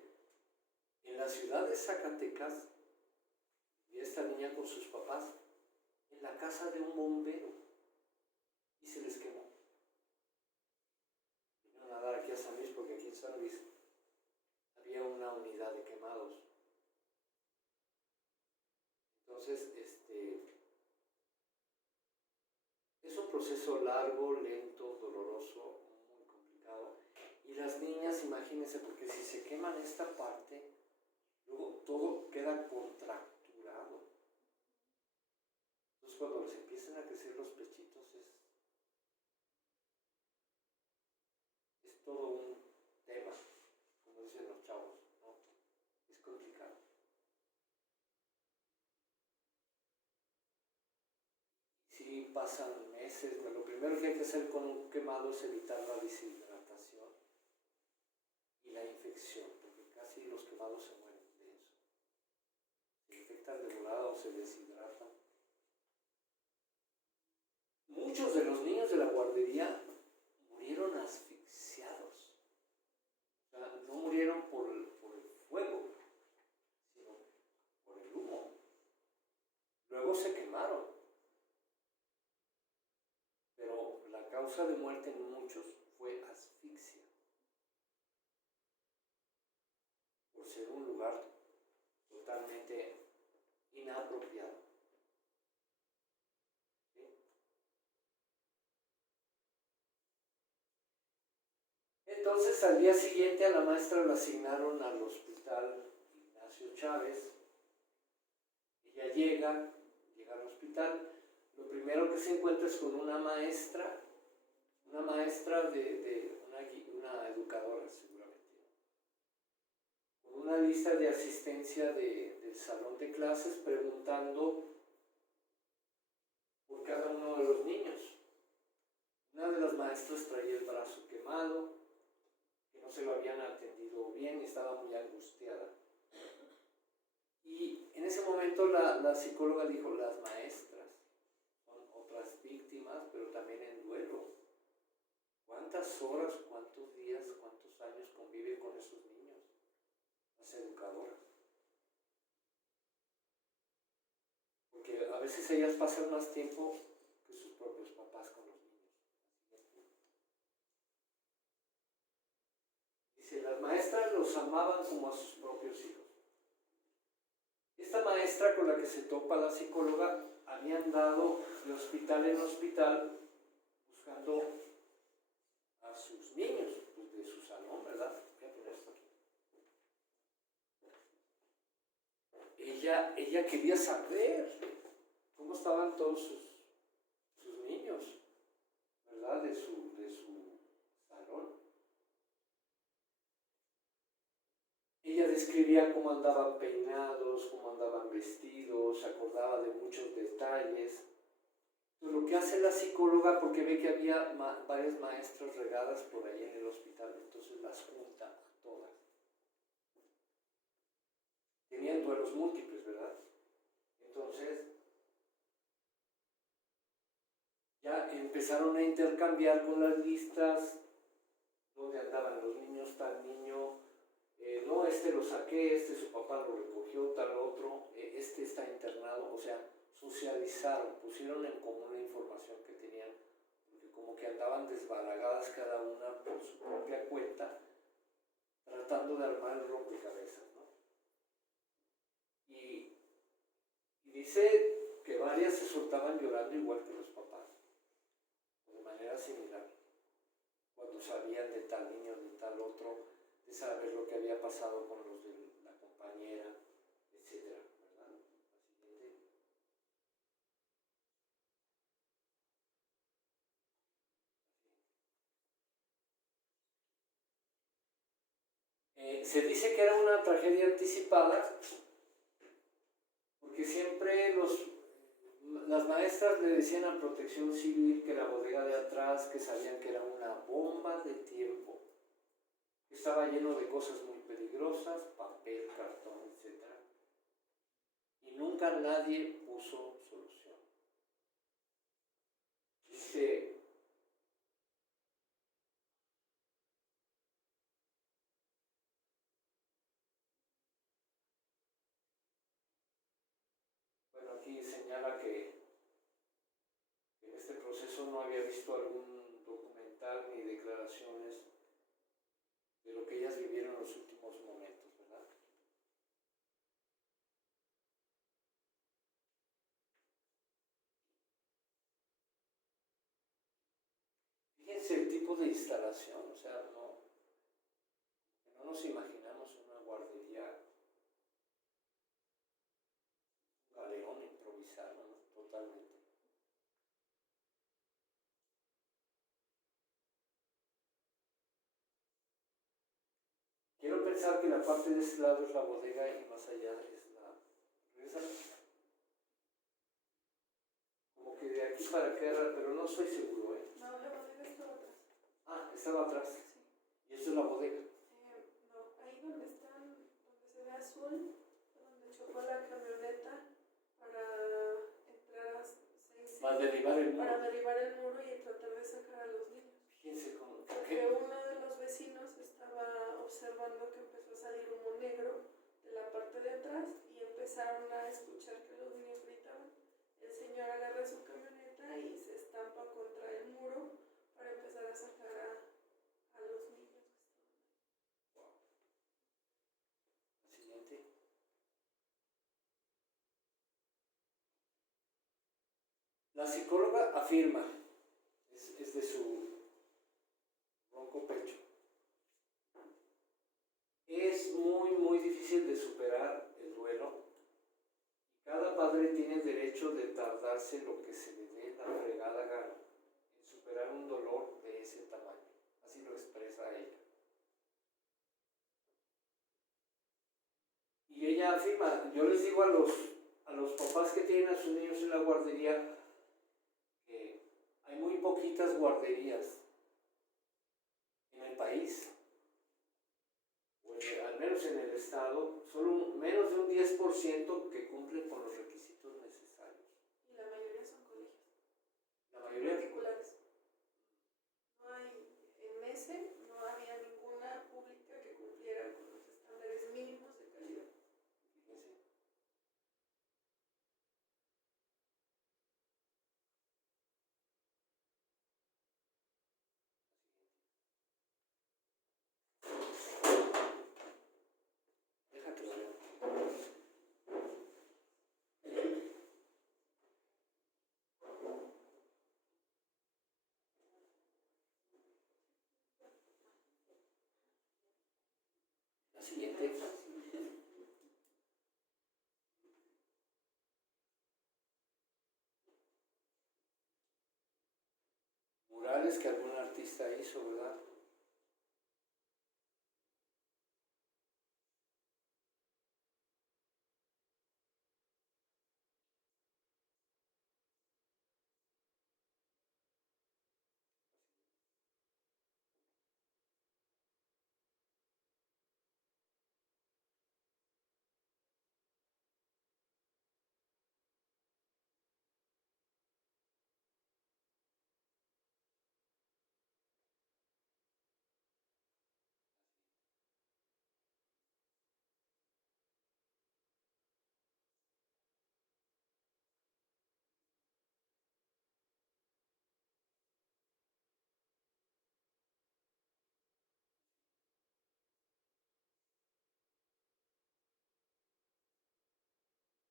en la ciudad de Zacatecas, y esta niña con sus papás, en la casa de un bombero, y se les quemó. Vinieron a dar aquí a San Luis, porque aquí en San Luis había una unidad de quemados. Entonces, es un proceso largo, lento, doloroso, muy complicado. Y las niñas, imagínense, porque si se queman esta parte, luego todo queda contracturado. Entonces cuando les empiezan a crecer los pechitos es todo un tema, como dicen los chavos, ¿no? Es complicado. Sí, pasan meses, pero lo primero que hay que hacer con un quemado es evitar la deshidratación y la infección, porque casi los quemados se mueren de eso. Se infectan de volada o se deshidratan. Muchos de los niños de la guardería murieron asfixiados. O sea, no murieron por el fuego, sino por el humo. Luego se quemaron. Pero la causa de muerte en muchos fue asfixia. Por ser un lugar totalmente inapropiado. Entonces al día siguiente a la maestra la asignaron al hospital Ignacio Chávez. Ella llega al hospital, lo primero que se encuentra es con una maestra de una educadora seguramente, con una lista de asistencia del salón de clases preguntando por cada uno de los niños. Una de las maestras traía el brazo quemado, que no se lo habían atendido bien y estaba muy angustiada. Y en ese momento la psicóloga dijo, las maestras son otras víctimas, pero también en duelo. ¿Cuántas horas, cuántos días las educadoras. Porque a veces ellas pasan más tiempo que sus propios papás con los niños. Dice, las maestras los amaban como a sus propios hijos. Esta maestra con la que se topa la psicóloga había andado de hospital en hospital buscando a sus niños, pues de su salón, ¿verdad? Voy a poner esto aquí. Ella quería saber cómo estaban todos sus niños, ¿verdad? De su salón. Ella describía cómo andaban peinados, cómo andaban vestidos, se acordaba de muchos detalles. Entonces, lo que hace la psicóloga, porque ve que había varias maestras regadas por ahí en el hospital, entonces las junta a todas. Tenían duelos múltiples, ¿verdad? Entonces, ya empezaron a intercambiar con las listas donde andaban los niños, tal niño, no, este lo saqué, este su papá lo recogió, tal otro, este está internado, o sea, socializaron, pusieron en común la información que tenían, porque como que andaban desbalagadas cada una por su propia cuenta, tratando de armar el rompecabezas, ¿no? Y dice que varias se soltaban llorando igual que los papás, de manera similar, cuando sabían de tal niño, de tal otro, de saber lo que había pasado con los de la compañera, etc. ¿Verdad? La siguiente. Se dice que era una tragedia anticipada porque siempre las maestras le decían a Protección Civil que la bodega de atrás, que sabían que era una bomba de tiempo, que estaba lleno de cosas muy peligrosas, papel, cartón, etc. Y nunca nadie puso solución. Dice, bueno, aquí señala que en este proceso no había visto algún documental ni declaraciones de lo que ellas vivieron en los últimos momentos, ¿verdad? Fíjense el tipo de instalación, o sea, no nos imaginamos una guardería, un galeón improvisado, ¿no? Totalmente. Quiero pensar que la parte de este lado es la bodega y más allá es la... Como que de aquí para acá, pero no estoy seguro, ¿eh? No, la bodega estaba atrás. Ah, estaba atrás. Sí. Y esto es la bodega. No, ahí donde se ve azul, donde chocó la camioneta para entrar a 6. Para derribar el muro. Para derribar el muro y tratar de sacar a los niños. Fíjense cómo... Porque uno de los vecinos estaba observando que empezó a salir humo negro de la parte de atrás y empezaron a escuchar que los niños gritaban. El señor agarra su camioneta y se estampa contra el muro para empezar a sacar a los niños que estaban ahí. Wow. Siguiente. La psicóloga afirma, es de su ronco pecho, es muy difícil de superar el duelo. Cada padre tiene derecho de tardarse lo que se le dé la fregada gana en superar un dolor de ese tamaño. Así lo expresa ella. Y ella afirma, yo les digo a los papás que tienen a sus niños en la guardería que hay muy poquitas guarderías en el país, o al menos en el estado, solo menos de un 10% que cumplen con los requisitos necesarios. Y la mayoría son colegios. La mayoría particulares. No hay, en ese no había ninguna pública que cumpliera con los estándares mínimos de Siguiente. Murales que algún artista hizo, ¿verdad?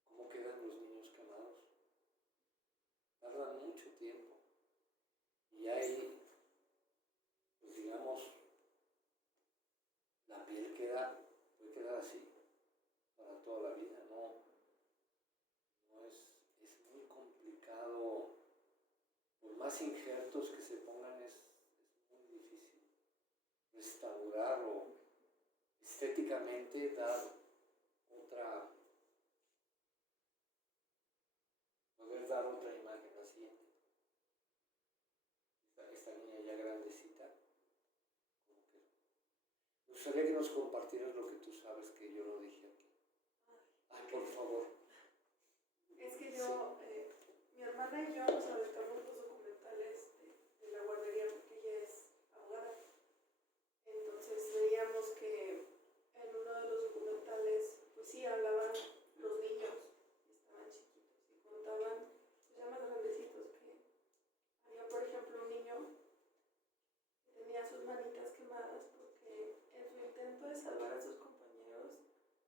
¿Cómo quedan los niños quemados? Tardan mucho tiempo. Y ahí, pues digamos, la piel puede quedar así para toda la vida, no es muy complicado. Por más injertos que se pongan es muy difícil restaurar o estéticamente poder dar otra imagen así. Esta niña ya grandecita, como que me gustaría que nos compartieras lo que tú sabes que yo no dije aquí. Ay, por favor. Es que yo, mi hermana y yo nos aventamos los documentales de la guardería porque ella es abogada. Entonces veíamos que en uno de los documentales, pues sí, hablaban los niños, estaban chiquitos y contaban, pues ya más grandecitos, que había, por ejemplo, un niño que tenía sus manitas quemadas porque en su intento de salvar a sus compañeros,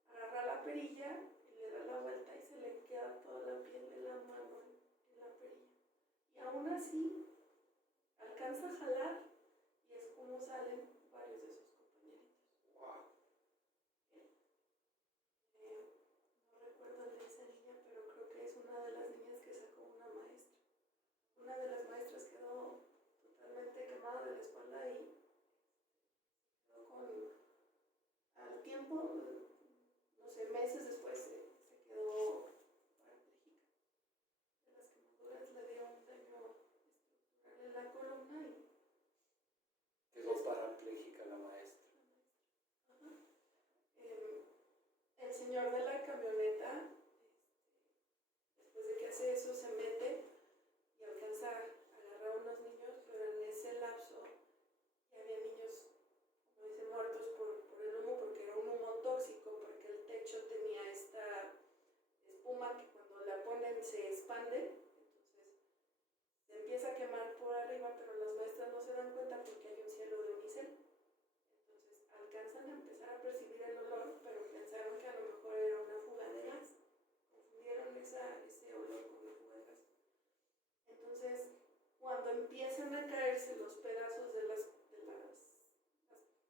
agarra la perilla y le da la vuelta y se le queda toda la piel de la mano en la perilla. Y aún así, alcanza a jalar y es como salen varios de sus compañeritos. Wow. No recuerdo el de esa niña, pero creo que es una de las niñas que sacó una maestra. Una de las maestras quedó totalmente quemada de la espalda y quedó al tiempo, no sé, meses después se quedó parapléjica. De las quemaduras le dio un daño estructural en la columna y quedó parapléjica la maestra. Ajá. El señor de la camioneta, después de que hace eso, se mete y alcanza a agarrar a unos niños, pero en ese lapso ya había niños, como dice, muertos por el humo, porque era un humo tóxico, porque el techo tenía esta espuma que cuando la ponen se expande, entonces se empieza a quemar por arriba, pero las maestras no se dan cuenta porque hay un cielo de unicel. Entonces alcanzan a empezar a percibir el olor, pero pensaron que a lo mejor era una fuga de gas. Confundieron ese olor con la fuga de gas. Entonces, cuando empiezan a caerse los pedazos de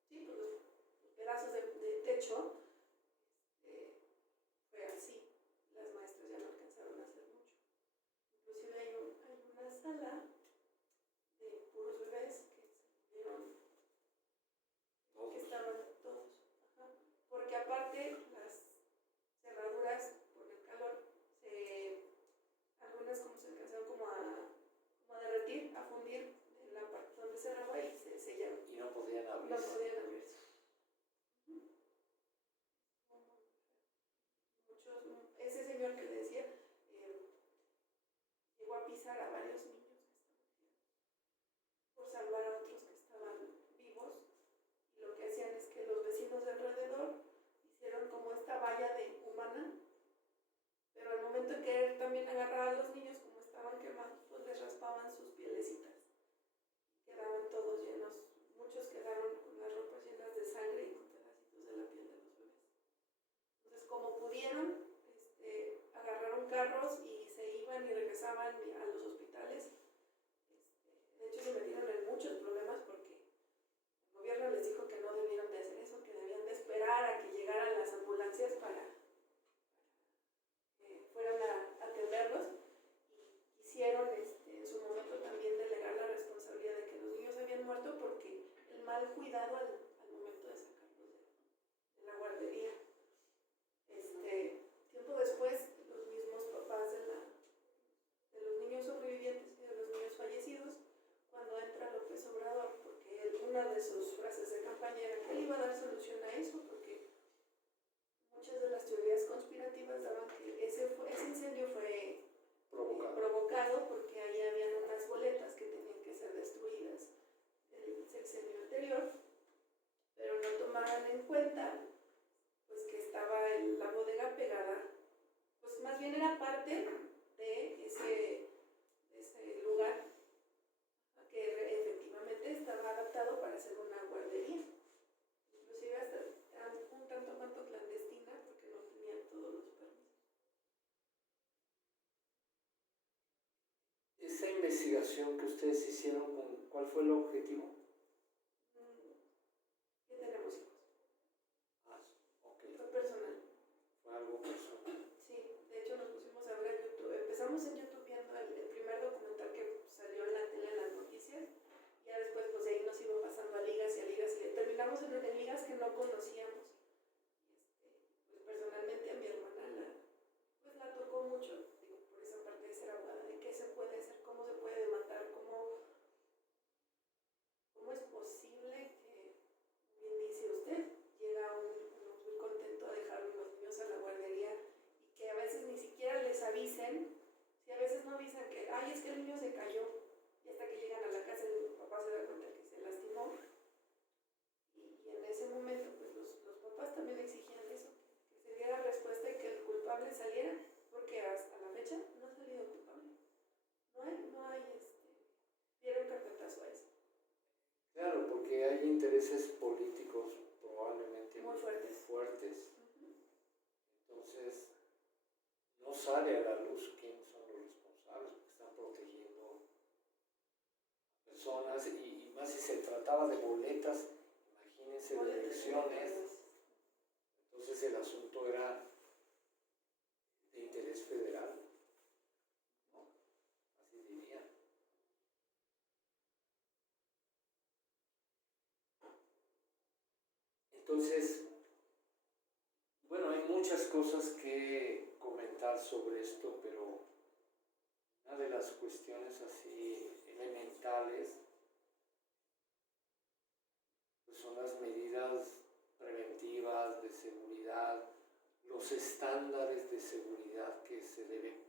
sí, pues los pedazos de techo, fue así. Las maestras ya no alcanzaron a hacer mucho. Inclusive hay una sala de puros bebés que se murieron, que estaban todos. Ajá. Porque aparte las cerraduras por el calor, algunas como se alcanzaron como a derretir, a fundir en la parte donde cerraba y se sellaron. Y no podían abrirse. No podían abrirse. cuenta pues que estaba la bodega pegada, pues más bien era parte de ese lugar que efectivamente estaba adaptado para hacer una guardería. Inclusive hasta era un tanto cuanto clandestina porque no tenían todos los permisos. Esa investigación que ustedes hicieron, ¿cuál fue el objetivo? Ya tenemos hijos. Ah, ok. Fue personal. Fue algo personal. Sí, de hecho nos pusimos a ver a YouTube. Empezamos en YouTube viendo el primer documental que salió en la tele en las noticias. Y ya después pues de ahí nos iba pasando a ligas y a ligas y terminamos en ligas que no conocíamos. Pues personalmente a mi hermana la tocó mucho, digo, por esa parte de ser abogada, de qué se puede hacer, cómo se puede demandar, cómo es posible que, bien dice usted, llega uno muy contento a dejar a los niños a la guardería y que a veces ni siquiera les avisen, si a veces no avisan que, ay, es que el niño se cayó, y hasta que llegan a la casa el papá se da cuenta que se lastimó, y en ese momento pues los papás también exigían eso, que se diera respuesta y que el culpable saliera, porque hasta la fecha no ha salido culpable, no hay dieron carpetazo a eso. Claro, porque hay intereses políticos probablemente muy fuertes. Entonces, no sale a la luz quiénes son los responsables, porque están protegiendo a personas, y más si se trataba de boletas, imagínense, de elecciones. Entonces el asunto era de interés federal, ¿no? Así diría. Entonces, bueno, hay muchas cosas que comentar sobre esto, pero una de las cuestiones así elementales pues son las medidas preventivas de seguridad, los estándares de seguridad que se deben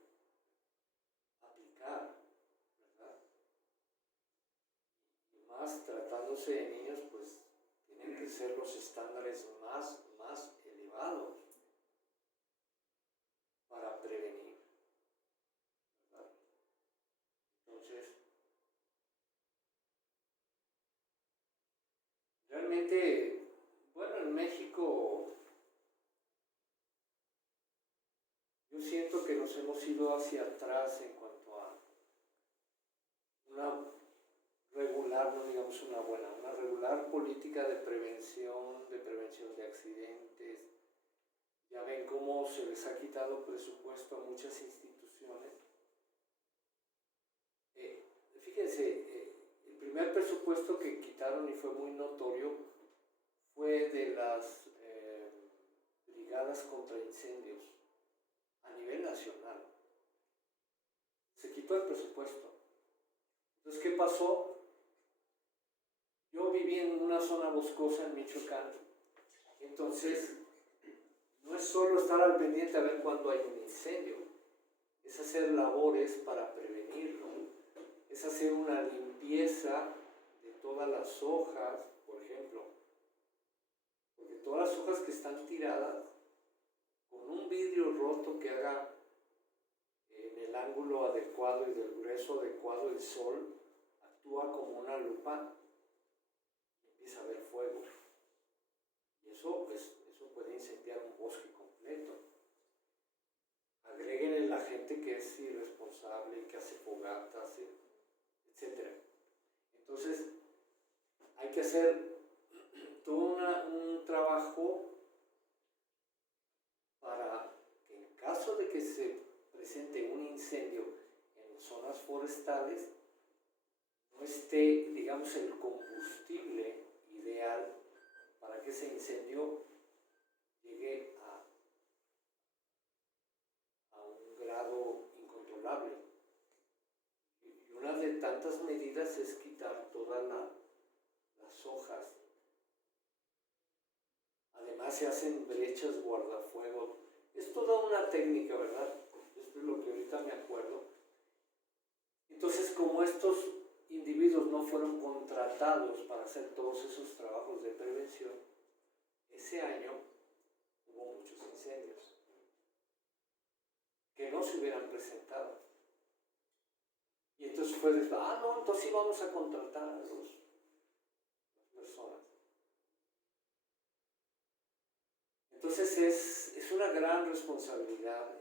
aplicar, ¿verdad? Y más tratándose de niños, pues tienen que ser los estándares más elevados para prevenir, ¿verdad? Entonces, realmente, bueno, en México yo siento que nos hemos ido hacia atrás en cuanto a una regular, no digamos una buena, una regular política de prevención de accidentes. Ya ven cómo se les ha quitado presupuesto a muchas instituciones. Fíjense, el primer presupuesto que quitaron y fue muy notorio fue de las brigadas contra incendios a nivel nacional. Se quitó el presupuesto. Entonces, ¿qué pasó? Yo viví en una zona boscosa en Michoacán. Entonces, no es solo estar al pendiente a ver cuándo hay un incendio, es hacer labores para prevenirlo, es hacer una limpieza de todas las hojas, por ejemplo, porque todas las hojas que están tiradas, con un vidrio roto que haga en el ángulo adecuado y del grueso adecuado, el sol actúa como una lupa y empieza a haber fuego. Y eso puede incendiar un bosque completo. Agréguenle la gente que es irresponsable, que hace fogatas, etc. Entonces, hay que hacer todo un trabajo para que en caso de que se presente un incendio en zonas forestales, no esté, digamos, el combustible ideal para que ese incendio llegue a un grado incontrolable. Y una de tantas medidas es quitar todas las hojas. Además se hacen brechas guardafuego. Es toda una técnica, ¿verdad? Esto es lo que ahorita me acuerdo. Entonces, como estos individuos no fueron contratados para hacer todos esos trabajos de prevención, ese fue después, no, entonces sí vamos a contratar a las personas. Entonces es una gran responsabilidad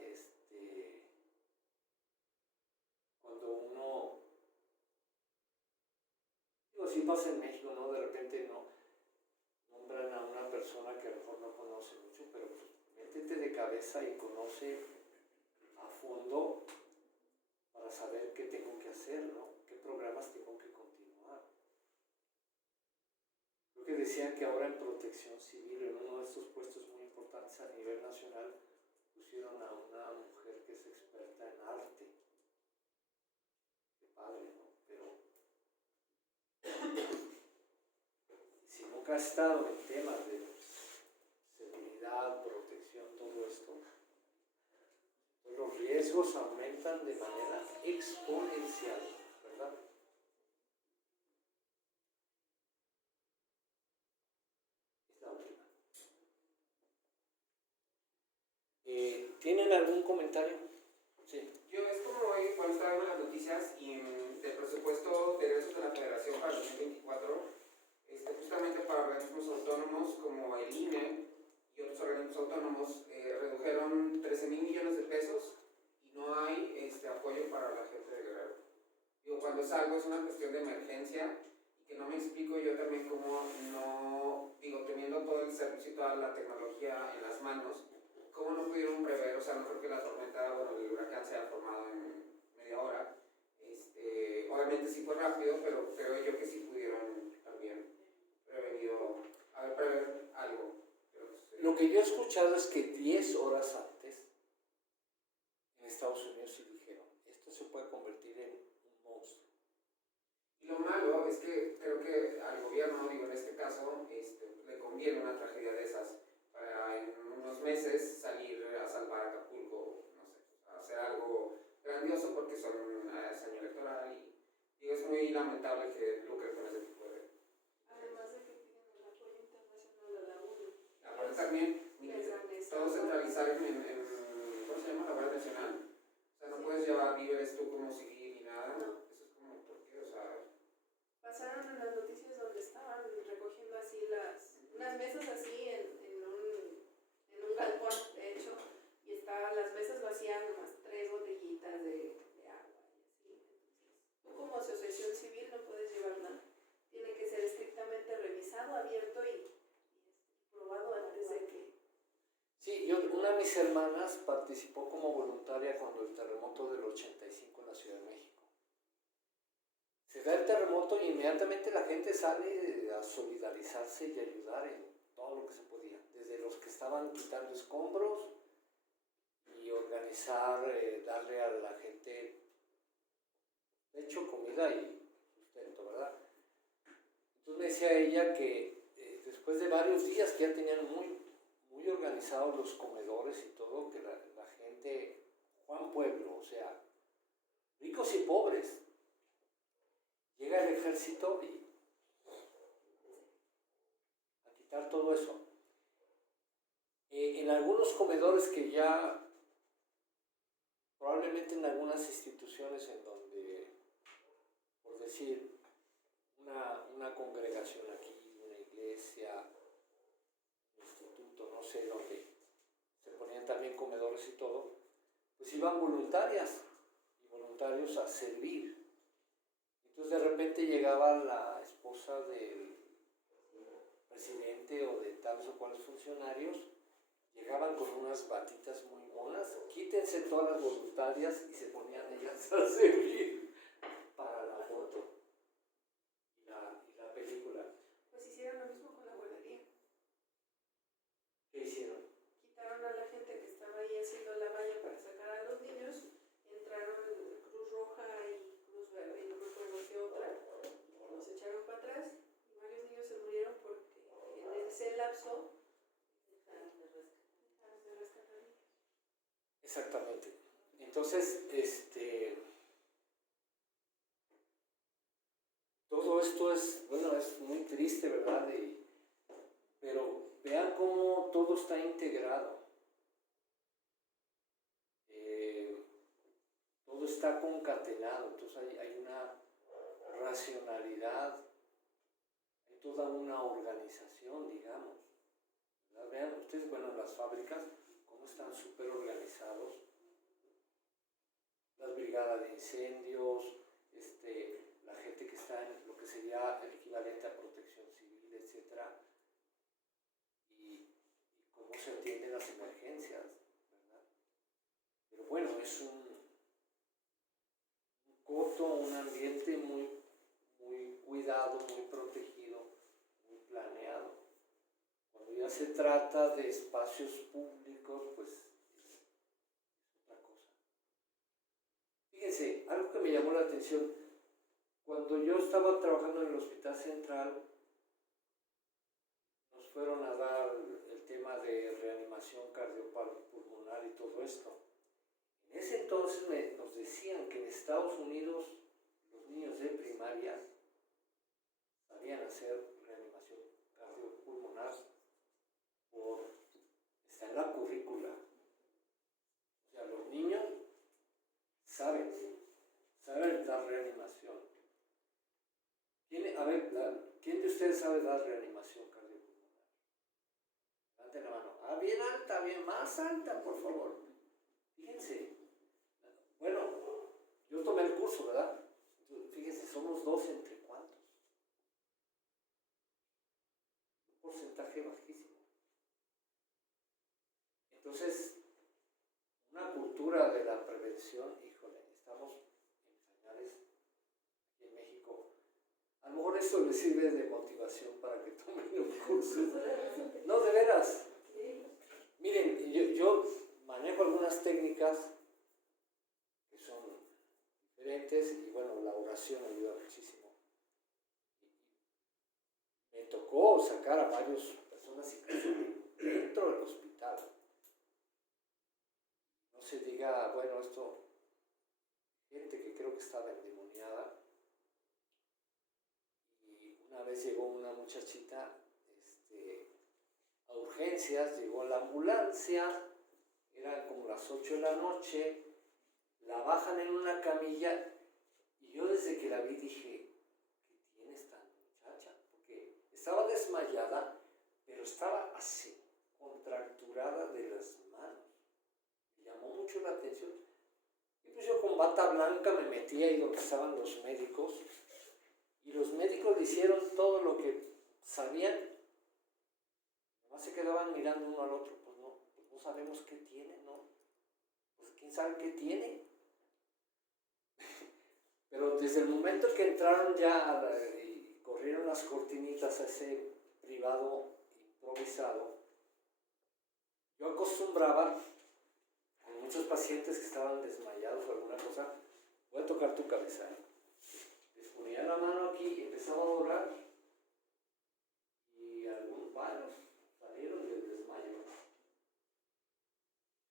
cuando uno, digo, sí pasa en México, ¿no? De repente no nombran a una persona que a lo mejor no conoce mucho, pero pues métete de cabeza y conoce a fondo para saber qué tengo que hacer, ¿no? Qué programas tengo que continuar. Creo que decían que ahora en Protección Civil, en uno de estos puestos muy importantes a nivel nacional, pusieron a una mujer que es experta en arte. Qué padre, ¿no? Pero si nunca has estado en temas de seguridad, protección, todo esto, pues los riesgos aumentan de manera exponencial, ¿verdad? Es la última. ¿Tienen algún comentario? Sí. Yo es como hoy, cuando estaba viendo las noticias y del presupuesto de egresos de la Federación para el 2024, justamente para organismos autónomos como el INE y otros organismos autónomos, redujeron 13,000 millones de pesos y no hay apoyo para la gente de Guerrero. Digo, cuando es algo, es una cuestión de emergencia y que no me explico yo también cómo no, digo, teniendo todo el servicio y toda la tecnología en las manos, ¿cómo no pudieron prever? O sea, no creo que la tormenta, bueno, el huracán se haya formado en media hora. Obviamente sí fue rápido, pero creo yo que sí pudieron también prever algo. Lo que yo he escuchado es que 10 horas antes en Estados Unidos sí dijeron, esto se puede convertir en un monstruo. Y lo malo es que creo que al gobierno, digo, en este caso, le conviene una tragedia de esas para en unos meses salir a salvar Acapulco, no sé, a hacer algo grandioso porque es año electoral y digo, es muy lamentable que lucren con ese tipo de... Además de que piden el apoyo internacional a la ONU. Aparte también, todo centralizar en ¿cómo se llama? La Guardia Nacional. O sea, no puedes llevar víveres tú como civil ni nada. No. Eso es como, ¿por qué? O sea... Pasaron en las noticias donde estaban recogiendo así unas mesas así en un galpón, de hecho, y estaban las mesas vacías, nomás 3 botellitas de agua y así. Entonces, tú como asociación civil no puedes llevar nada. Tiene que ser estrictamente revisado, abierto y probado antes de que... Sí, una de mis hermanas participó como voluntaria cuando el terremoto del 85 en la Ciudad de México. Se da el terremoto y inmediatamente la gente sale a solidarizarse y ayudar en todo lo que se podía. Desde los que estaban quitando escombros y organizar, darle a la gente, de hecho, comida y sustento, ¿verdad? Entonces me decía ella que después de varios días que ya tenían muy organizados los comedores y todo, que la gente, Juan Pueblo, o sea, ricos y pobres, llega el ejército y a quitar todo eso. En algunos comedores que ya, probablemente en algunas instituciones en donde, por decir, una congregación aquí, una iglesia, un instituto, no sé, donde se ponían también comedores y todo, pues iban voluntarias y voluntarios a servir. Entonces de repente llegaba la esposa del presidente o de tales o cuales funcionarios, llegaban con unas batitas muy monas, quítense todas las voluntarias y se ponían ellas a servir para la foto y la película. Pues hicieron lo mismo con la guardería. ¿Qué hicieron? Quitaron a la gente que estaba ahí haciendo la valla para sacar a los niños, entraron Cruz Roja y Cruz Verde y no me acuerdo qué otra, y los echaron para atrás y varios niños se murieron porque en ese lapso dejaron de rescatar niños. Exactamente. Entonces, todo esto es, bueno, es muy triste, ¿verdad? Pero vean cómo todo está integrado. Todo está concatenado, entonces hay una racionalidad, hay toda una organización, digamos. ¿Verdad? Vean ustedes, bueno, las fábricas, cómo están súper organizados, las brigadas de incendios, la gente que está en lo que sería el equivalente a protección civil, etcétera, y cómo se atienden las emergencias, ¿verdad? Pero bueno, es un coto, un ambiente muy, muy cuidado, muy protegido, muy planeado. Cuando ya se trata de espacios públicos, pues es otra cosa. Fíjense, algo que me llamó la atención, cuando yo estaba trabajando en el Hospital Central, nos fueron a dar el tema de reanimación cardiopulmonar y todo esto. En ese entonces nos decían que en Estados Unidos los niños de primaria sabían hacer reanimación cardiopulmonar, está en la currícula. O sea, los niños saben dar reanimación. ¿Quién de ustedes sabe dar reanimación cardiopulmonar? Levante la mano. Ah, bien alta, bien más alta, por favor. Fíjense. Bueno, yo tomé el curso, ¿verdad? Fíjense, somos 2 entre cuántos. Un porcentaje bajísimo. Entonces, una cultura de la prevención, híjole, estamos en pañales aquí en México. A lo mejor esto les sirve de motivación para que tomen un curso. No, de veras. Miren, yo manejo algunas técnicas que son diferentes y bueno, la oración ayuda muchísimo. Me tocó sacar a varias personas incluso dentro del hospital. No se diga, bueno, esto, gente que creo que estaba endemoniada. Y una vez llegó una muchachita a urgencias, llegó la ambulancia, eran como las 8 de la noche, la bajan en una camilla y yo desde que la vi dije, ¿qué tiene esta muchacha? Porque estaba desmayada, pero estaba así, contracturada de las manos. Me llamó mucho la atención. Y pues yo con bata blanca me metí ahí donde estaban los médicos y los médicos le hicieron todo lo que sabían. Nomás se quedaban mirando uno al otro, pues no sabemos qué tiene, ¿no? Pues quién sabe qué tiene. Pero desde el momento que entraron ya y corrieron las cortinitas a ese privado improvisado, yo acostumbraba con muchos pacientes que estaban desmayados o alguna cosa, voy a tocar tu cabeza, ¿eh? Les ponía la mano aquí y empezaba a orar y varios salieron del desmayo.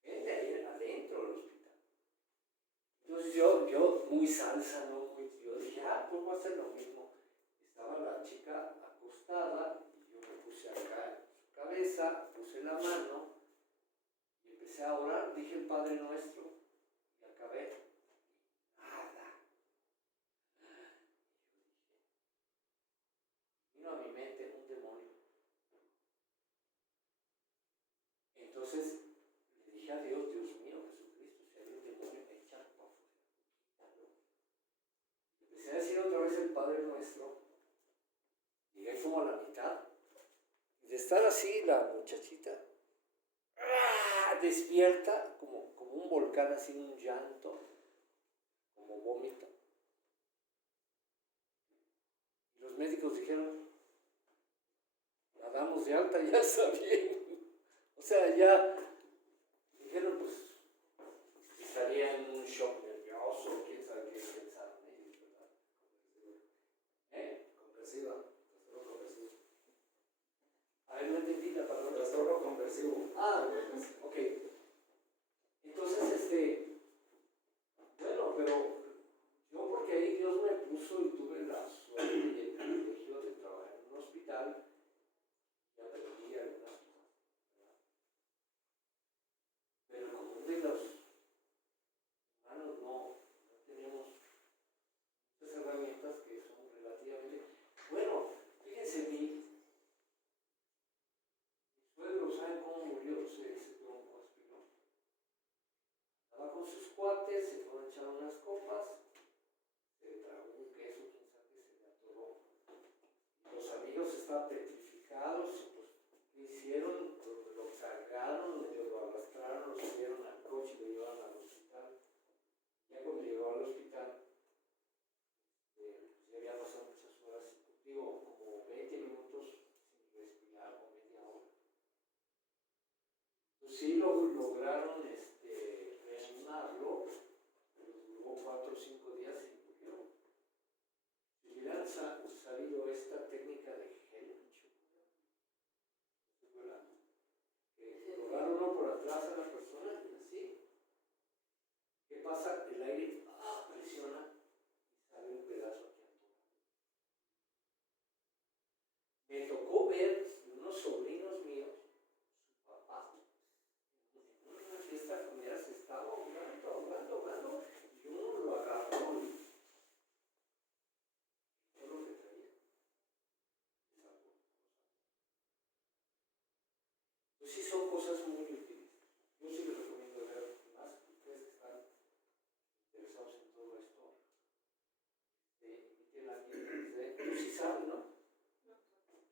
Gente ahí adentro del hospital. Entonces yo muy salsa, ¿no? Yo dije, pues voy a hacer lo mismo. Estaba la chica acostada y yo me puse acá en su cabeza, puse la mano y empecé a orar, dije el Padre Nuestro y acabé. Nada. Vino a mi mente un demonio. Entonces le dije a Dios, Dios mío, Jesucristo, si hay un demonio, echa por fuera. Empecé a decir otra vez el Padre Nuestro. Llegué como a la mitad. Y de estar así, la muchachita despierta como un volcán, así un llanto, como vómito. Y los médicos dijeron, la damos de alta, ya está bien. O sea, ya dijeron, pues, estaría en un shock nervioso, quién sabe qué pensaron ellos, ¿verdad? Compresiva, trastorno compresivo. A ver, no entendí la palabra. Trastorno compresivo. Ah, ok. Entonces, bueno, pero yo porque ahí Dios me puso y tuve la suerte y el privilegio de trabajar en un hospital y aprendí algunas cosas, ¿verdad? Pero el común de los humanos no cuates, se fueron a echar unas copas, se tragó un queso, quién sabe qué se le atoró. Los amigos estaban petrificados, pues, ¿qué hicieron? Lo cargaron, medio lo arrastraron, lo subieron al coche y lo llevaron al hospital. Ya cuando llegó al hospital, pues ya había pasado muchas horas, digo, como 20 minutos sin respirar o media hora. Pues sí lograron reanimarlo, pero duró 4 o 5 días y murió. Si hubieran sabido esta técnica de Helmich, colocar uno por atrás a la persona y así, ¿qué pasa? El aire presiona y sale un pedazo aquí a todo. Me tocó ver unos sobrinos míos, su papá, en una fiesta familiar se estaba ahogando, y uno lo agarró y todo lo que traía. Pues sí, son cosas muy útiles. Yo sí les recomiendo ver más, ustedes que están interesados en todo esto, y que la gente, tú sí sabes, ¿no?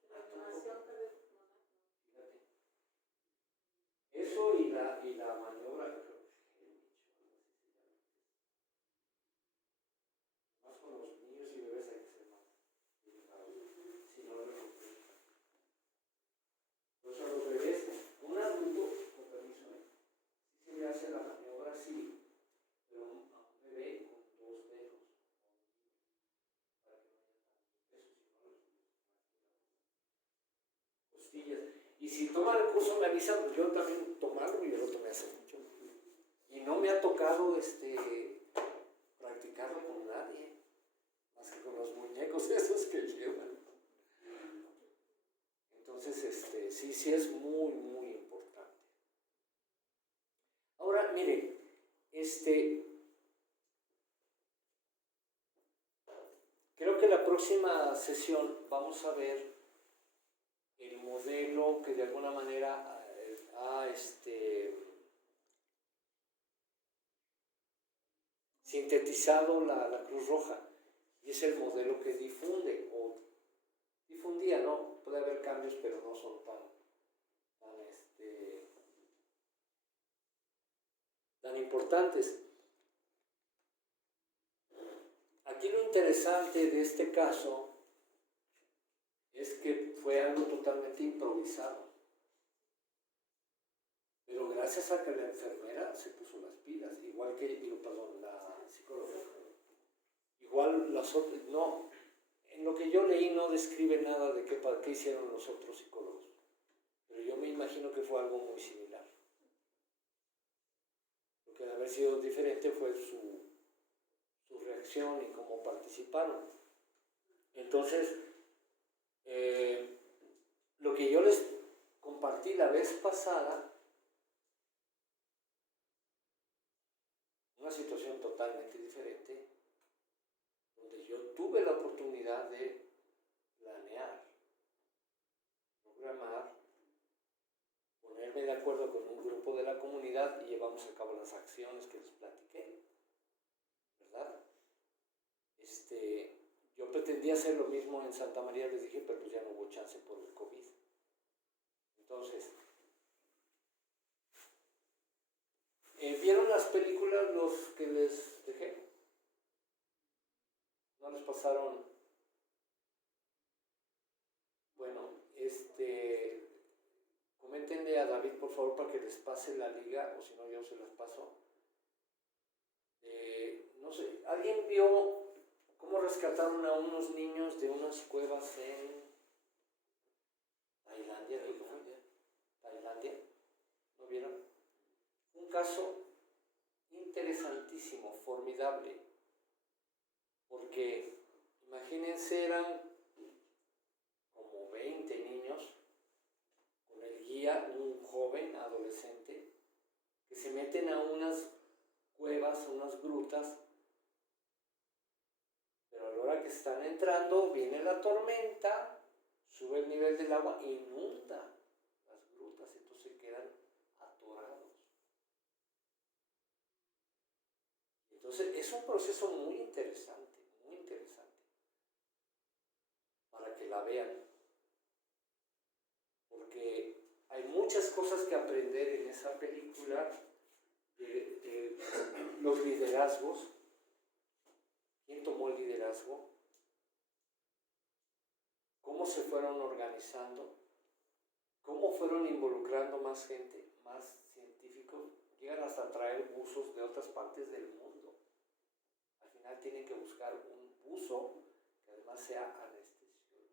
Fíjate. Eso y la maniobra, creo que más con los niños y bebés hay que ser más delicados, si no lo recuperan. Pues a los bebés, un adulto, con permiso, sí se le hace la maniobra, sí, pero a un bebé con 2 dedos, para que no haya tanto peso, si no les costillas. Y si toman el curso me avisan, yo también tomarlo, y yo lo tomé hace mucho. Y no me ha tocado practicarlo con nadie, más que con los muñecos esos que llevan. Entonces, sí es muy, muy importante. Ahora, miren, creo que la próxima sesión vamos a ver el modelo que de alguna manera ha sintetizado la Cruz Roja, y es el modelo que difunde o difundía, ¿no? Puede haber cambios, pero no son tan importantes. Aquí lo interesante de este caso es que fue algo totalmente improvisado, pero gracias a que la enfermera se puso las pilas, igual que, la psicóloga, igual las otras, no, en lo que yo leí no describe nada de qué hicieron los otros psicólogos, pero yo me imagino que fue algo muy similar. Lo que debe haber sido diferente fue su reacción y cómo participaron. Entonces, lo que yo les compartí la vez pasada, una situación totalmente diferente, donde yo tuve la oportunidad de planear, programar, ponerme de acuerdo con un grupo de la comunidad y llevamos a cabo las acciones que les platiqué, ¿verdad? Yo pretendía hacer lo mismo en Santa María, les dije, pero pues ya no hubo chance por el COVID. Entonces, ¿vieron las películas los que les dejé? ¿No les pasaron? Bueno, coméntenle a David, por favor, para que les pase la liga, o si no, yo se las paso. No sé, ¿alguien vio cómo rescataron a unos niños de unas cuevas en Tailandia? ¿Tailandia? ¿No vieron? Un caso interesantísimo, formidable, porque imagínense, eran como 20 niños, con el guía, un joven adolescente, que se meten a unas cuevas, unas grutas, pero a la hora que están entrando viene la tormenta, sube el nivel del agua, inunda las grutas, entonces se quedan atorados. Entonces, es un proceso muy interesante, para que la vean, porque hay muchas cosas que aprender en esa película de los liderazgos, quién tomó el liderazgo, cómo se fueron organizando, cómo fueron involucrando más gente, más científicos, llegan hasta traer buzos de otras partes del mundo. Al final tienen que buscar un buzo que además sea anestesiólogo.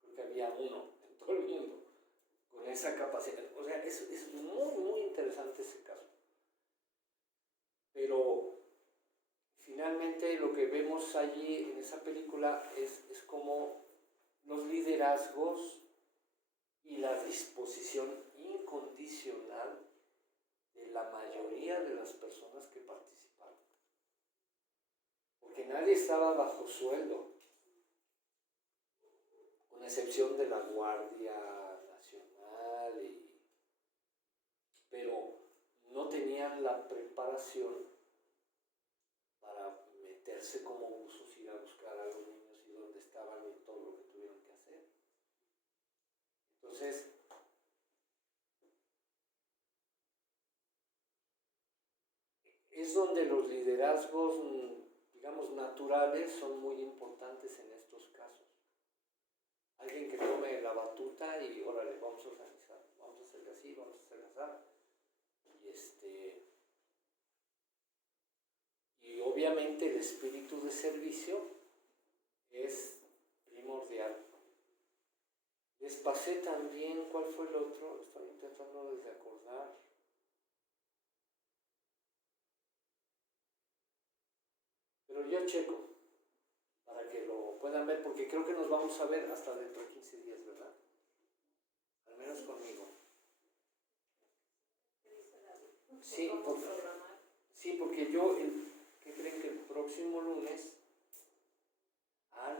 Creo que había uno en todo el mundo con esa capacidad. O sea, es muy interesante ese caso. Pero finalmente lo que vemos allí en esa película es como los liderazgos y la disposición incondicional de la mayoría de las personas que participaron. Porque nadie estaba bajo sueldo, con excepción de la Guardia Nacional, pero no tenían la preparación para meterse como buzos, ir a buscar a los niños y dónde estaban y todo lo que tuvieron que hacer. Entonces, es donde los liderazgos, digamos, naturales son muy importantes en estos casos. Alguien que tome la batuta y, órale, vamos a organizar, vamos a hacerle así, vamos a hacerle así. Y obviamente el espíritu de servicio es primordial. Les pasé también, ¿cuál fue el otro? Estoy intentando de acordar. Pero yo checo para que lo puedan ver, porque creo que nos vamos a ver hasta dentro de 15 días, ¿verdad? Al menos conmigo. Sí, porque yo, ¿qué creen que el próximo lunes?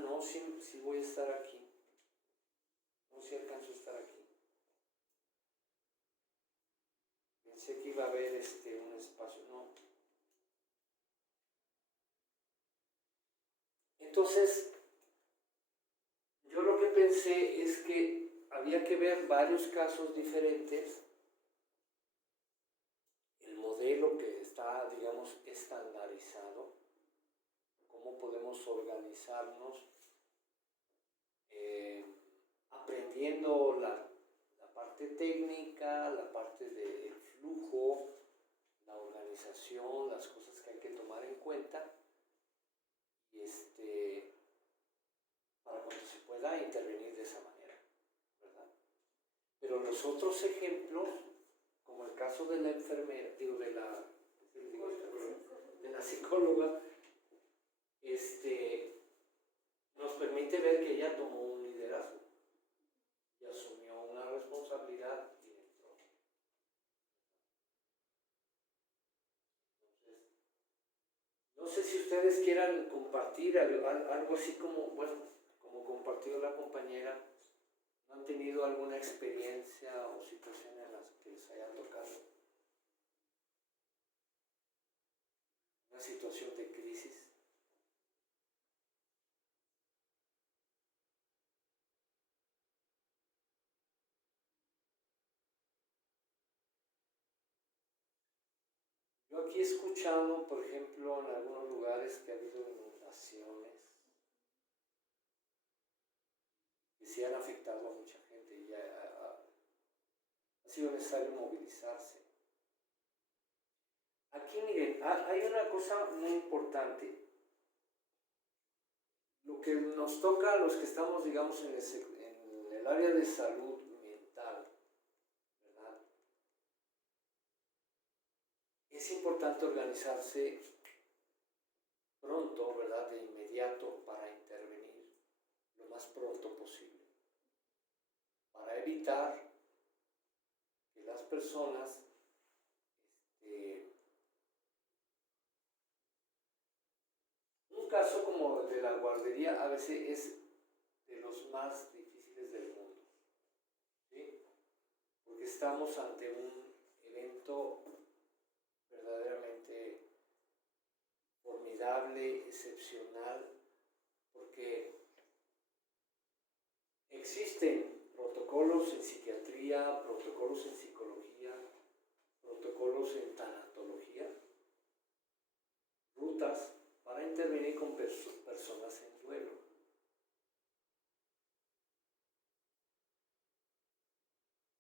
No, sí voy a estar aquí. No, sí alcanzo a estar aquí. Pensé que iba a haber un espacio, no. Entonces, yo lo que pensé es que había que ver varios casos diferentes. El modelo que está, digamos, estandarizado, cómo podemos organizarnos, aprendiendo la parte técnica, la parte del flujo, la organización, las cosas que hay que tomar en cuenta, y para cuando se pueda intervenir de esa manera, ¿verdad? Pero los otros ejemplos, como el caso de la enfermera, de la psicóloga, nos permite ver que ella tomó un liderazgo y asumió una responsabilidad y entró. Entonces, no sé si ustedes quieran compartir algo así como, bueno, como compartió la compañera, ¿no han tenido alguna experiencia o situación en las que les haya tocado una situación de crisis? Yo aquí he escuchado, por ejemplo, en algunos lugares que ha habido inundaciones que sí han afectado a mucha gente y ha sido necesario movilizarse. Aquí, miren, hay una cosa muy importante. Lo que nos toca a los que estamos, digamos, en el área de salud mental, ¿verdad? Es importante organizarse pronto, ¿verdad? De inmediato para intervenir lo más pronto posible, para evitar que las personas un caso como el de la guardería a veces es de los más difíciles del mundo, ¿sí? Porque estamos ante un evento verdaderamente formidable, excepcional, porque existen protocolos en psiquiatría, protocolos en psicología, protocolos en tanatología, rutas para intervenir con personas en duelo.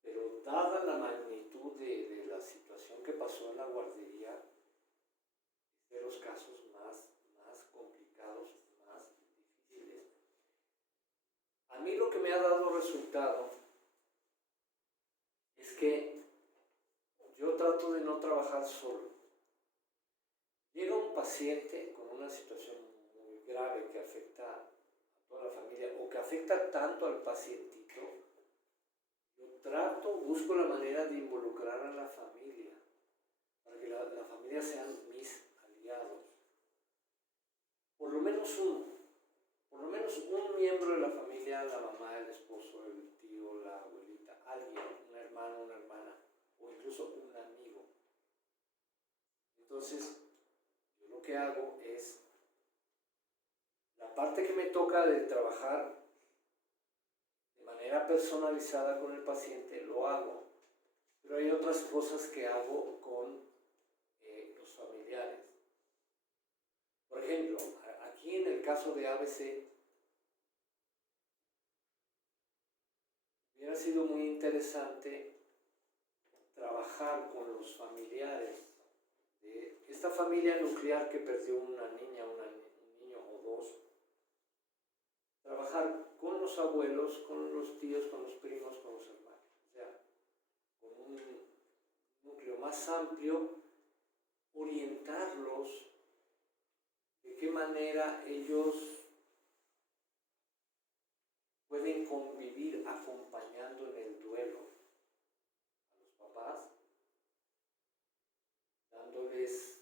Pero dada la magnitud de la situación que pasó en la guardería, es de los casos más complicados, más difíciles. A mí lo que me ha dado resultado es que yo trato de no trabajar solo. Llega un paciente con una situación muy grave que afecta a toda la familia o que afecta tanto al pacientito. Yo busco la manera de involucrar a la familia para que la familia sean mis aliados. Por lo menos un miembro de la familia, la mamá, el esposo, el tío, la abuelita, alguien, un hermano, una hermana o incluso un amigo. Entonces, yo lo que hago es, la parte que me toca de trabajar de manera personalizada con el paciente, lo hago. Pero hay otras cosas que hago con los familiares. Por ejemplo, aquí en el caso de ABC, hubiera sido muy interesante trabajar con los familiares de esta familia nuclear que perdió una niña, un niño o dos. Trabajar con los abuelos, con los tíos, con los primos, con los hermanos. O sea, con un núcleo más amplio, orientarlos de qué manera ellos pueden convivir acompañando en el duelo a los papás, dándoles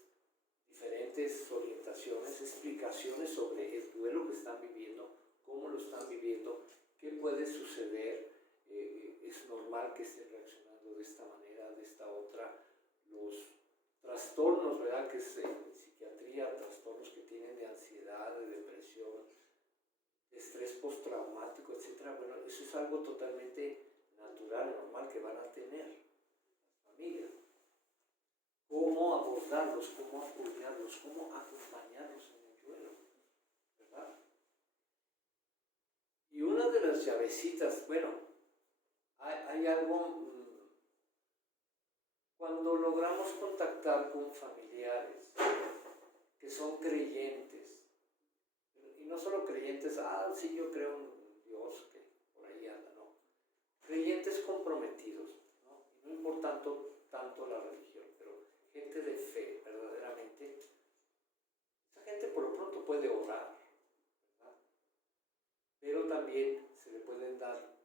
diferentes orientaciones, explicaciones sobre el duelo que están viviendo, cómo lo están viviendo, qué puede suceder, es normal que estén reaccionando de esta manera, de esta otra, los trastornos, ¿verdad? Que es en psiquiatría, trastornos que tienen de ansiedad, de depresión, de estrés postraumático, etc. Bueno, eso es algo totalmente natural, normal que van a tener las familias. Cómo abordarlos, cómo apoyarlos, cómo acompañarlos en el duelo, ¿verdad? Y una de las llavecitas, bueno, hay algo, cuando logramos contactar con familiares que son creyentes, y no solo creyentes, sí, yo creo en Dios, que por ahí anda, no. Creyentes comprometidos, ¿no? Y no importa tanto la religión, pero gente de fe, verdaderamente. Esa gente por lo pronto puede orar, ¿verdad? Pero también se le pueden dar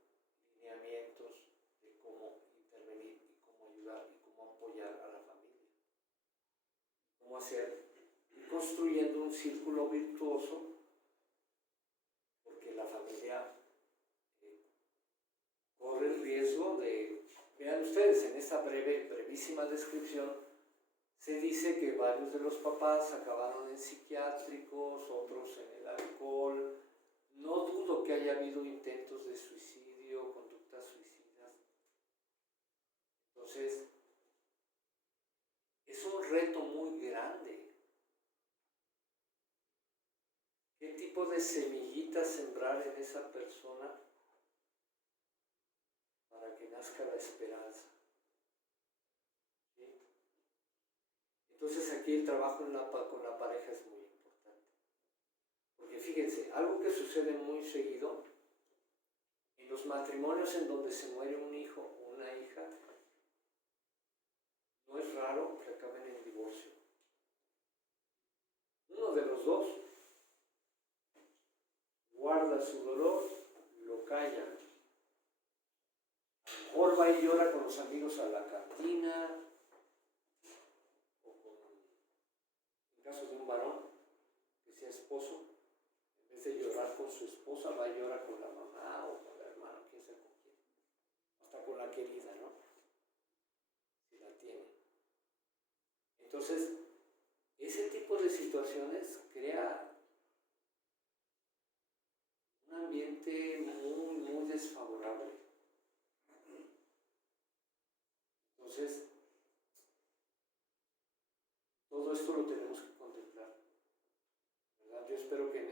lineamientos de cómo intervenir y cómo ayudar y cómo apoyar a la familia. Cómo hacer, construyendo un círculo virtuoso, porque la familia corre el riesgo de, vean ustedes, en esta brevísima descripción, se dice que varios de los papás acabaron en psiquiátricos, otros en el alcohol. No dudo que haya habido intentos de suicidio, conductas suicidas. Entonces, es un reto muy grande. ¿Qué tipo de semillitas sembrar en esa persona para que nazca la esperanza? ¿Sí? Entonces aquí el trabajo con la pareja es muy importante. Porque fíjense, algo que sucede muy seguido, en los matrimonios en donde se muere un hijo o una hija, no es raro que acaben en divorcio. Uno de los dos guarda su dolor, lo calla. A lo mejor va y llora con los amigos a la cantina, en caso de un varón que sea esposo, en vez de llorar con su esposa, va y llora con la mamá o con la hermana, quién sabe con quién, hasta con la querida, ¿no? Si la tiene. Entonces, ese tipo de situaciones crea un ambiente muy, muy desfavorable. Entonces, todo esto lo tenemos que contemplar, ¿verdad? Yo espero que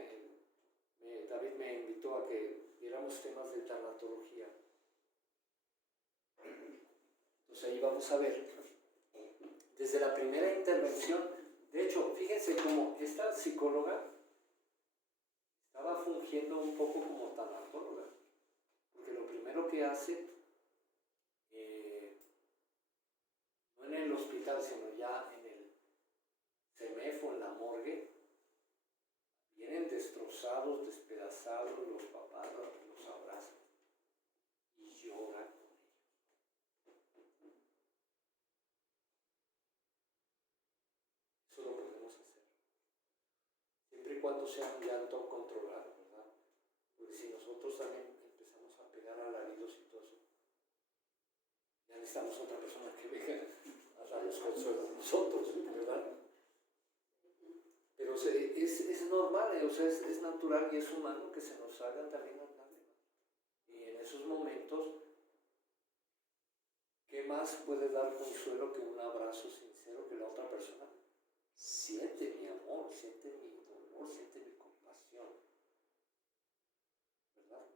David me invitó a que viéramos temas de tanatología. Entonces ahí vamos a ver, desde la primera intervención, de hecho, fíjense cómo esta psicóloga estaba fungiendo un poco como tanatóloga, porque lo primero que hace, no en el hospital, sino ya en el CEMEFO, en la morgue, vienen destrozados, despedazados los papás, los abrazan y lloran con ellos. Eso lo podemos hacer, siempre y cuando sea un llanto controlado, ¿verdad? Porque si nosotros también empezamos a pegar alaridos y todo eso, ya necesitamos otra persona que venga a darnos consuelo a nosotros, ¿verdad? Pero es normal, o sea, es natural y es humano que se nos hagan también lágrimas. Y en esos momentos, ¿qué más puede dar consuelo que un abrazo sincero que la otra persona siente mi amor, siente mi dolor, siente mi compasión? ¿Verdad?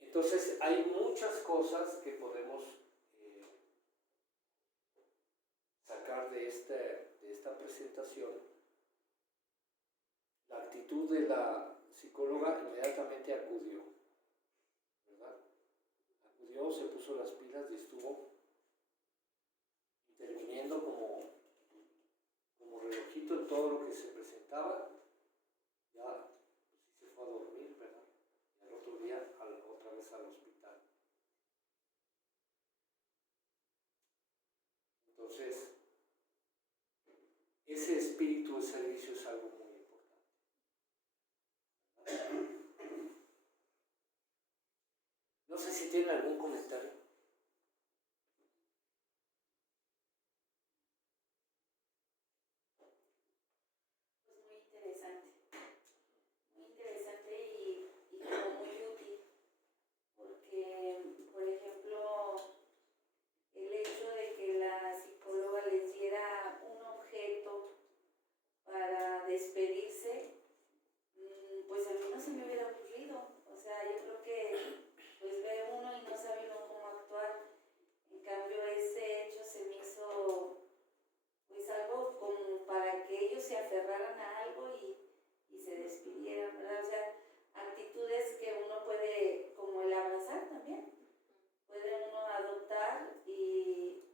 Entonces, hay muchas cosas que podemos sacar de esta presentación. La actitud de la psicóloga inmediatamente acudió, ¿verdad? Acudió, se puso las pilas y estuvo interviniendo como relojito en todo lo que se presentaba. Ya pues, sí se fue a dormir, ¿verdad? Y al otro día otra vez al hospital. Entonces, ese espíritu de servicio es algo muy importante. No sé si tienen algún comentario. Pues muy interesante y como muy útil, porque, por ejemplo, el hecho de que la psicóloga les diera un objeto para despedirse, pues a mí no se me hubiera ocurrido. O sea, yo creo que pues ve uno y no sabe uno cómo actuar. En cambio, ese hecho se me hizo pues algo como para que ellos se aferraran a algo y se despidieran, ¿verdad? O sea, actitudes que uno puede, como el abrazar también, puede uno adoptar y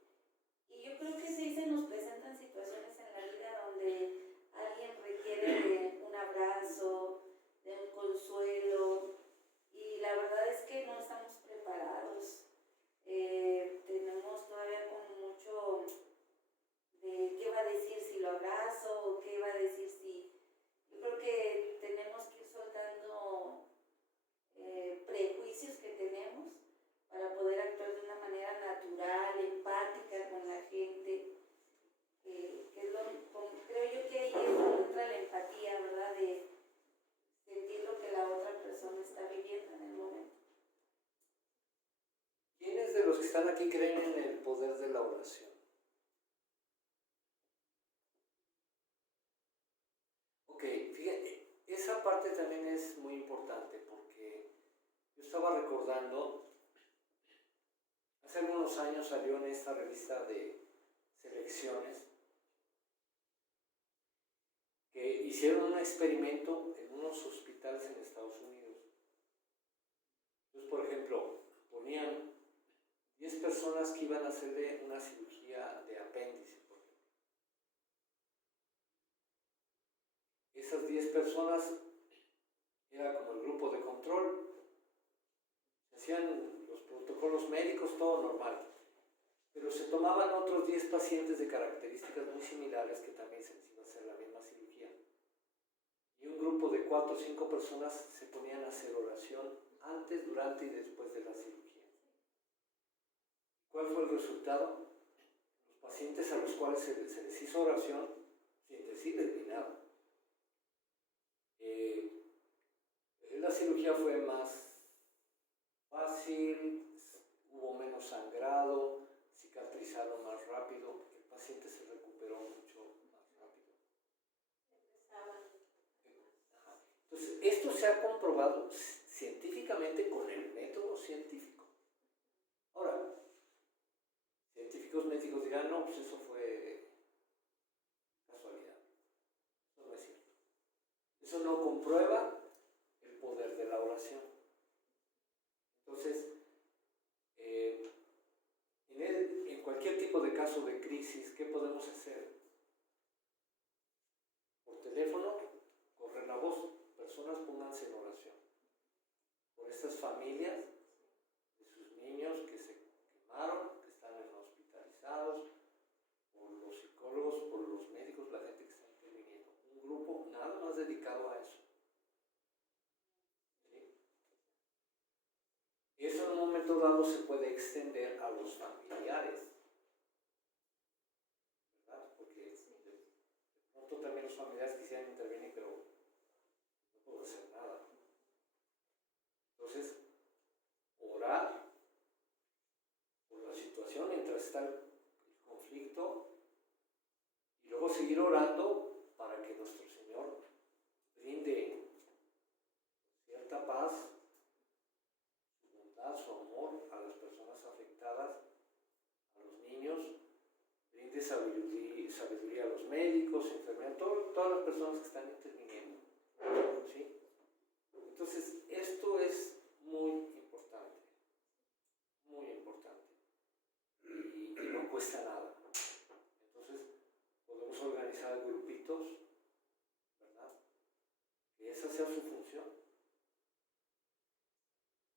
yo creo que sí se nos presentan situaciones en la vida donde alguien requiere de un abrazo, de un consuelo, y la verdad es que no estamos preparados. Tenemos todavía como mucho de qué va a decir si lo abrazo o qué va a decir si... Yo creo que tenemos que ir soltando prejuicios que tenemos para poder actuar de una manera natural, empática con la gente, que es creo yo que ahí es donde entra la empatía, ¿verdad? De sentir lo que la otra persona está viviendo en el momento. ¿Quiénes de los que están aquí creen en el poder de la oración? Ok, fíjate, esa parte también es muy importante porque yo estaba recordando, hace algunos años salió en esta revista de selecciones que hicieron un experimento en unos hospitales en Estados Unidos. Entonces, por ejemplo, ponían 10 personas que iban a hacerle una cirugía de apéndice, por ejemplo. Esas 10 personas era como el grupo de control, se hacían los protocolos médicos, todo normal, pero se tomaban otros 10 pacientes de características muy similares que también se les iba a hacer la misma cirugía. Y un grupo de 4 o 5 personas se ponían a hacer oración antes, durante y después de la cirugía. ¿Cuál fue el resultado? Los pacientes a los cuales se les hizo oración sin decirles ni nada. La cirugía fue más fácil, hubo menos sangrado, cicatrizaron más rápido, el paciente se recuperó mucho más rápido. Entonces, esto se ha comprobado científicamente con el método científico. Ahora, científicos médicos dirán, no, pues eso fue casualidad. Eso no es cierto. Eso no comprueba el poder de la oración. Entonces, en cualquier tipo de caso de crisis, ¿qué podemos hacer? Por teléfono, correr la voz. Personas, pónganse en oración por estas familias de sus niños que se quemaron, que están hospitalizados, por los psicólogos, por los médicos, la gente que está interviniendo. Un grupo nada más dedicado a eso. ¿Sí? Y eso en un momento dado se puede extender a los familiares, ¿verdad? Porque de pronto también los familiares quisieran intervenir, pero no puedo hacer nada. Entonces, orar por la situación mientras está el conflicto y luego seguir orando para que nuestro Señor brinde cierta paz, su bondad, su amor a las personas afectadas, a los niños, brinde sabiduría a los médicos, enfermeros, todas las personas que están interviniendo. ¿Sí? Entonces, esto es muy importante, muy importante, y no cuesta nada. Entonces, podemos organizar grupitos, ¿verdad? Que esa sea su función.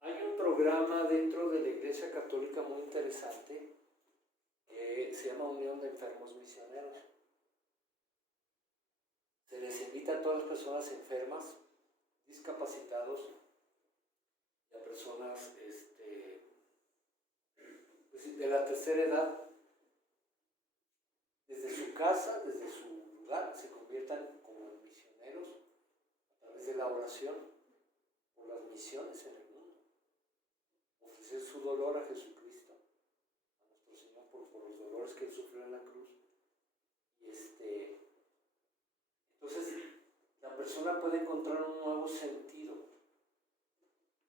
Hay un programa dentro de la Iglesia Católica muy interesante que se llama Unión de Enfermos Misioneros. Se les invita a todas las personas enfermas, discapacitados, y a personas pues de la tercera edad, desde su casa, desde su lugar, se conviertan como en misioneros a través de la oración por las misiones en el mundo. Ofrecer su dolor a Jesucristo, a nuestro Señor, por los dolores que Él sufrió en la cruz. Y entonces, la persona puede encontrar un nuevo sentido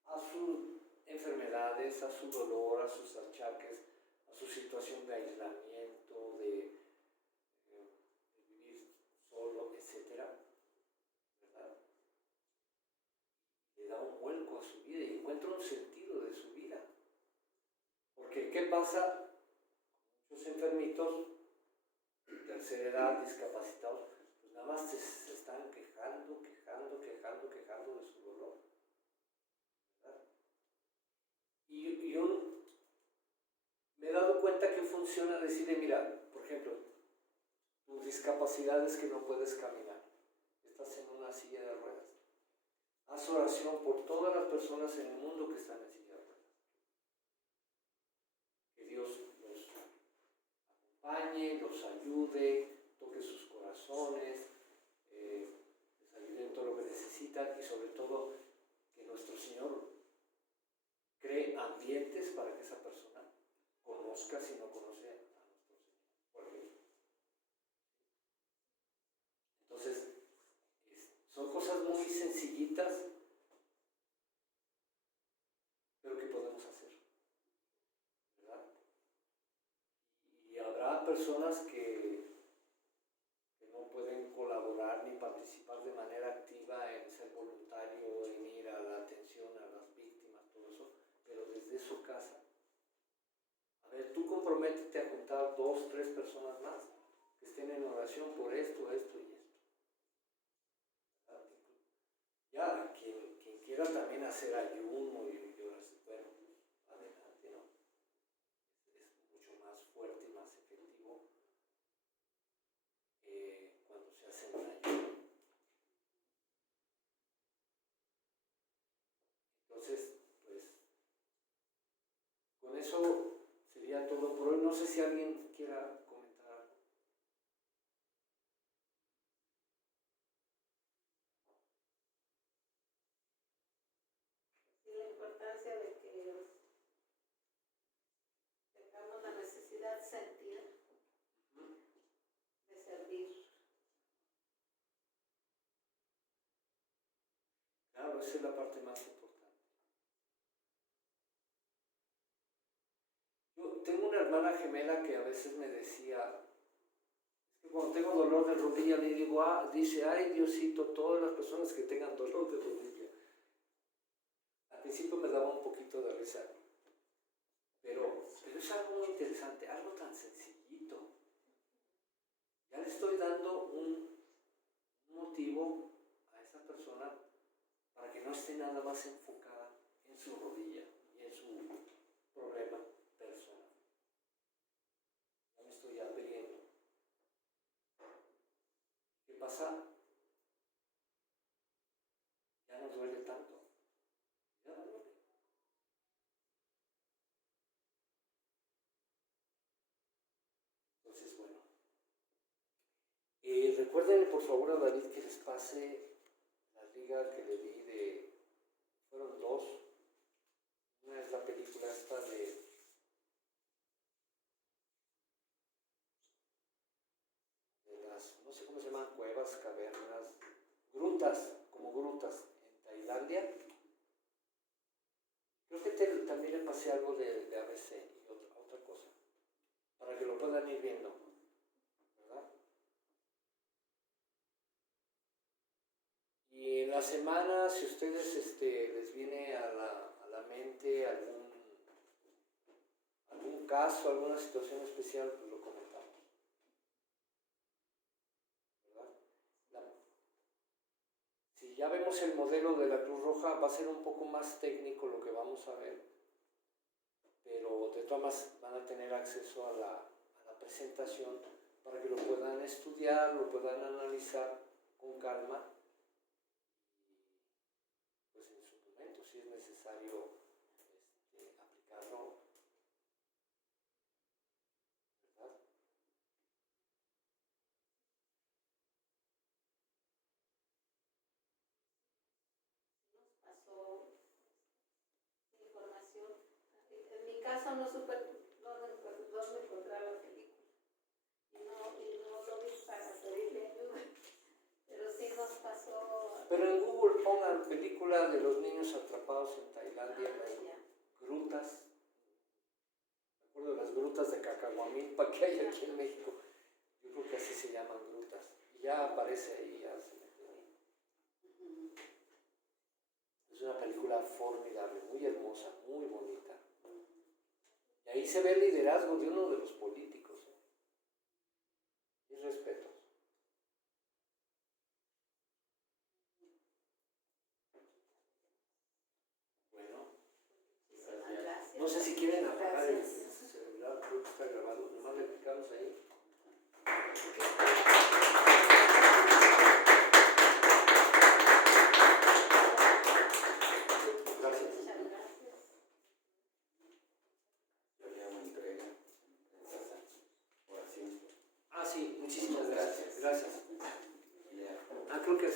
a sus enfermedades, a su dolor, a sus achaques, a su situación de aislamiento, de vivir solo, etc. ¿Verdad? Le da un vuelco a su vida y encuentra un sentido de su vida. Porque, ¿qué pasa? Muchos enfermitos, de tercera edad, discapacitados, pues nada más se están quejando de su dolor. ¿Verdad? Y yo me he dado cuenta que funciona decirle, mira, por ejemplo, tu discapacidad es que no puedes caminar, estás en una silla de ruedas. Haz oración por todas las personas en el mundo que están en silla de ruedas. Que Dios los acompañe, los ayude, toque sus corazones, les ayude en todo lo que necesitan y sobre todo que nuestro Señor cree ambientes para que esa persona conozca si no conoce a nuestro Señor. Por ejemplo. Entonces, son cosas muy sencillitas, pero que podemos hacer, ¿verdad? Y habrá personas que no pueden colaborar ni participar de manera activa en ser voluntario, en ir a la atención a las víctimas, todo eso, pero desde su casa. A ver, tú comprométete a juntar 2, 3 personas más que estén en oración por esto y esto. Ya, quien quiera también hacer ayuno y oración, bueno, adelante, ¿no? Es mucho más fuerte y más efectivo cuando se hace un ayuno. Entonces, pues, con eso sería todo por hoy. No sé si alguien quiera comentar vez es la parte más importante. Yo tengo una hermana gemela que a veces me decía, es que cuando tengo dolor de rodilla, le digo, dice, ay Diosito, todas las personas que tengan dolor de rodilla. Al principio me daba un poquito de risa, pero es algo muy interesante, algo tan sencillito. Ya le estoy dando un motivo a esa persona para que no esté nada más enfocada en su rodilla y en su problema personal. Ya me estoy abriendo. ¿Qué pasa? Ya no duele tanto. Ya no duele. Entonces, bueno. Recuerden por favor a David que les pase la liga que le di fueron dos. Una es la película esta de las, no sé cómo se llaman, cuevas, cavernas, grutas, como grutas en Tailandia. Creo que también le pasé algo de ABC y otra cosa, para que lo puedan ir viendo, ¿verdad? Y en la semana, si ustedes les viene a la mente algún caso, alguna situación especial, pues lo comentamos, ¿verdad? Si ya vemos el modelo de la Cruz Roja, va a ser un poco más técnico lo que vamos a ver, pero de todas maneras van a tener acceso a la presentación para que lo puedan estudiar, lo puedan analizar con calma. Pues en su momento, si es necesario aplicarlo, ¿verdad? Nos pasó información. En mi caso no supe dónde encontrar la película. Y no lo vi para pedirle ayuda. Pero sí nos pasó. Pero en Google pongan película de los niños atrapados en Tailandia, en las grutas. Me acuerdo de las grutas de Cacahuamilpa que hay aquí en México. Yo creo que así se llaman grutas. Y ya aparece ahí, ya se mete ahí. Es una película formidable, muy hermosa, muy bonita. Y ahí se ve el liderazgo de uno de los políticos. Y respetos. Bueno, Gracias. no sé si quieren apagar el celular, creo que está grabado, nomás le picamos ahí. Gracias. Muchas gracias. Yo le hago entrega en casa, oración. Ah, sí, muchísimas gracias. Gracias. Ya. Creo que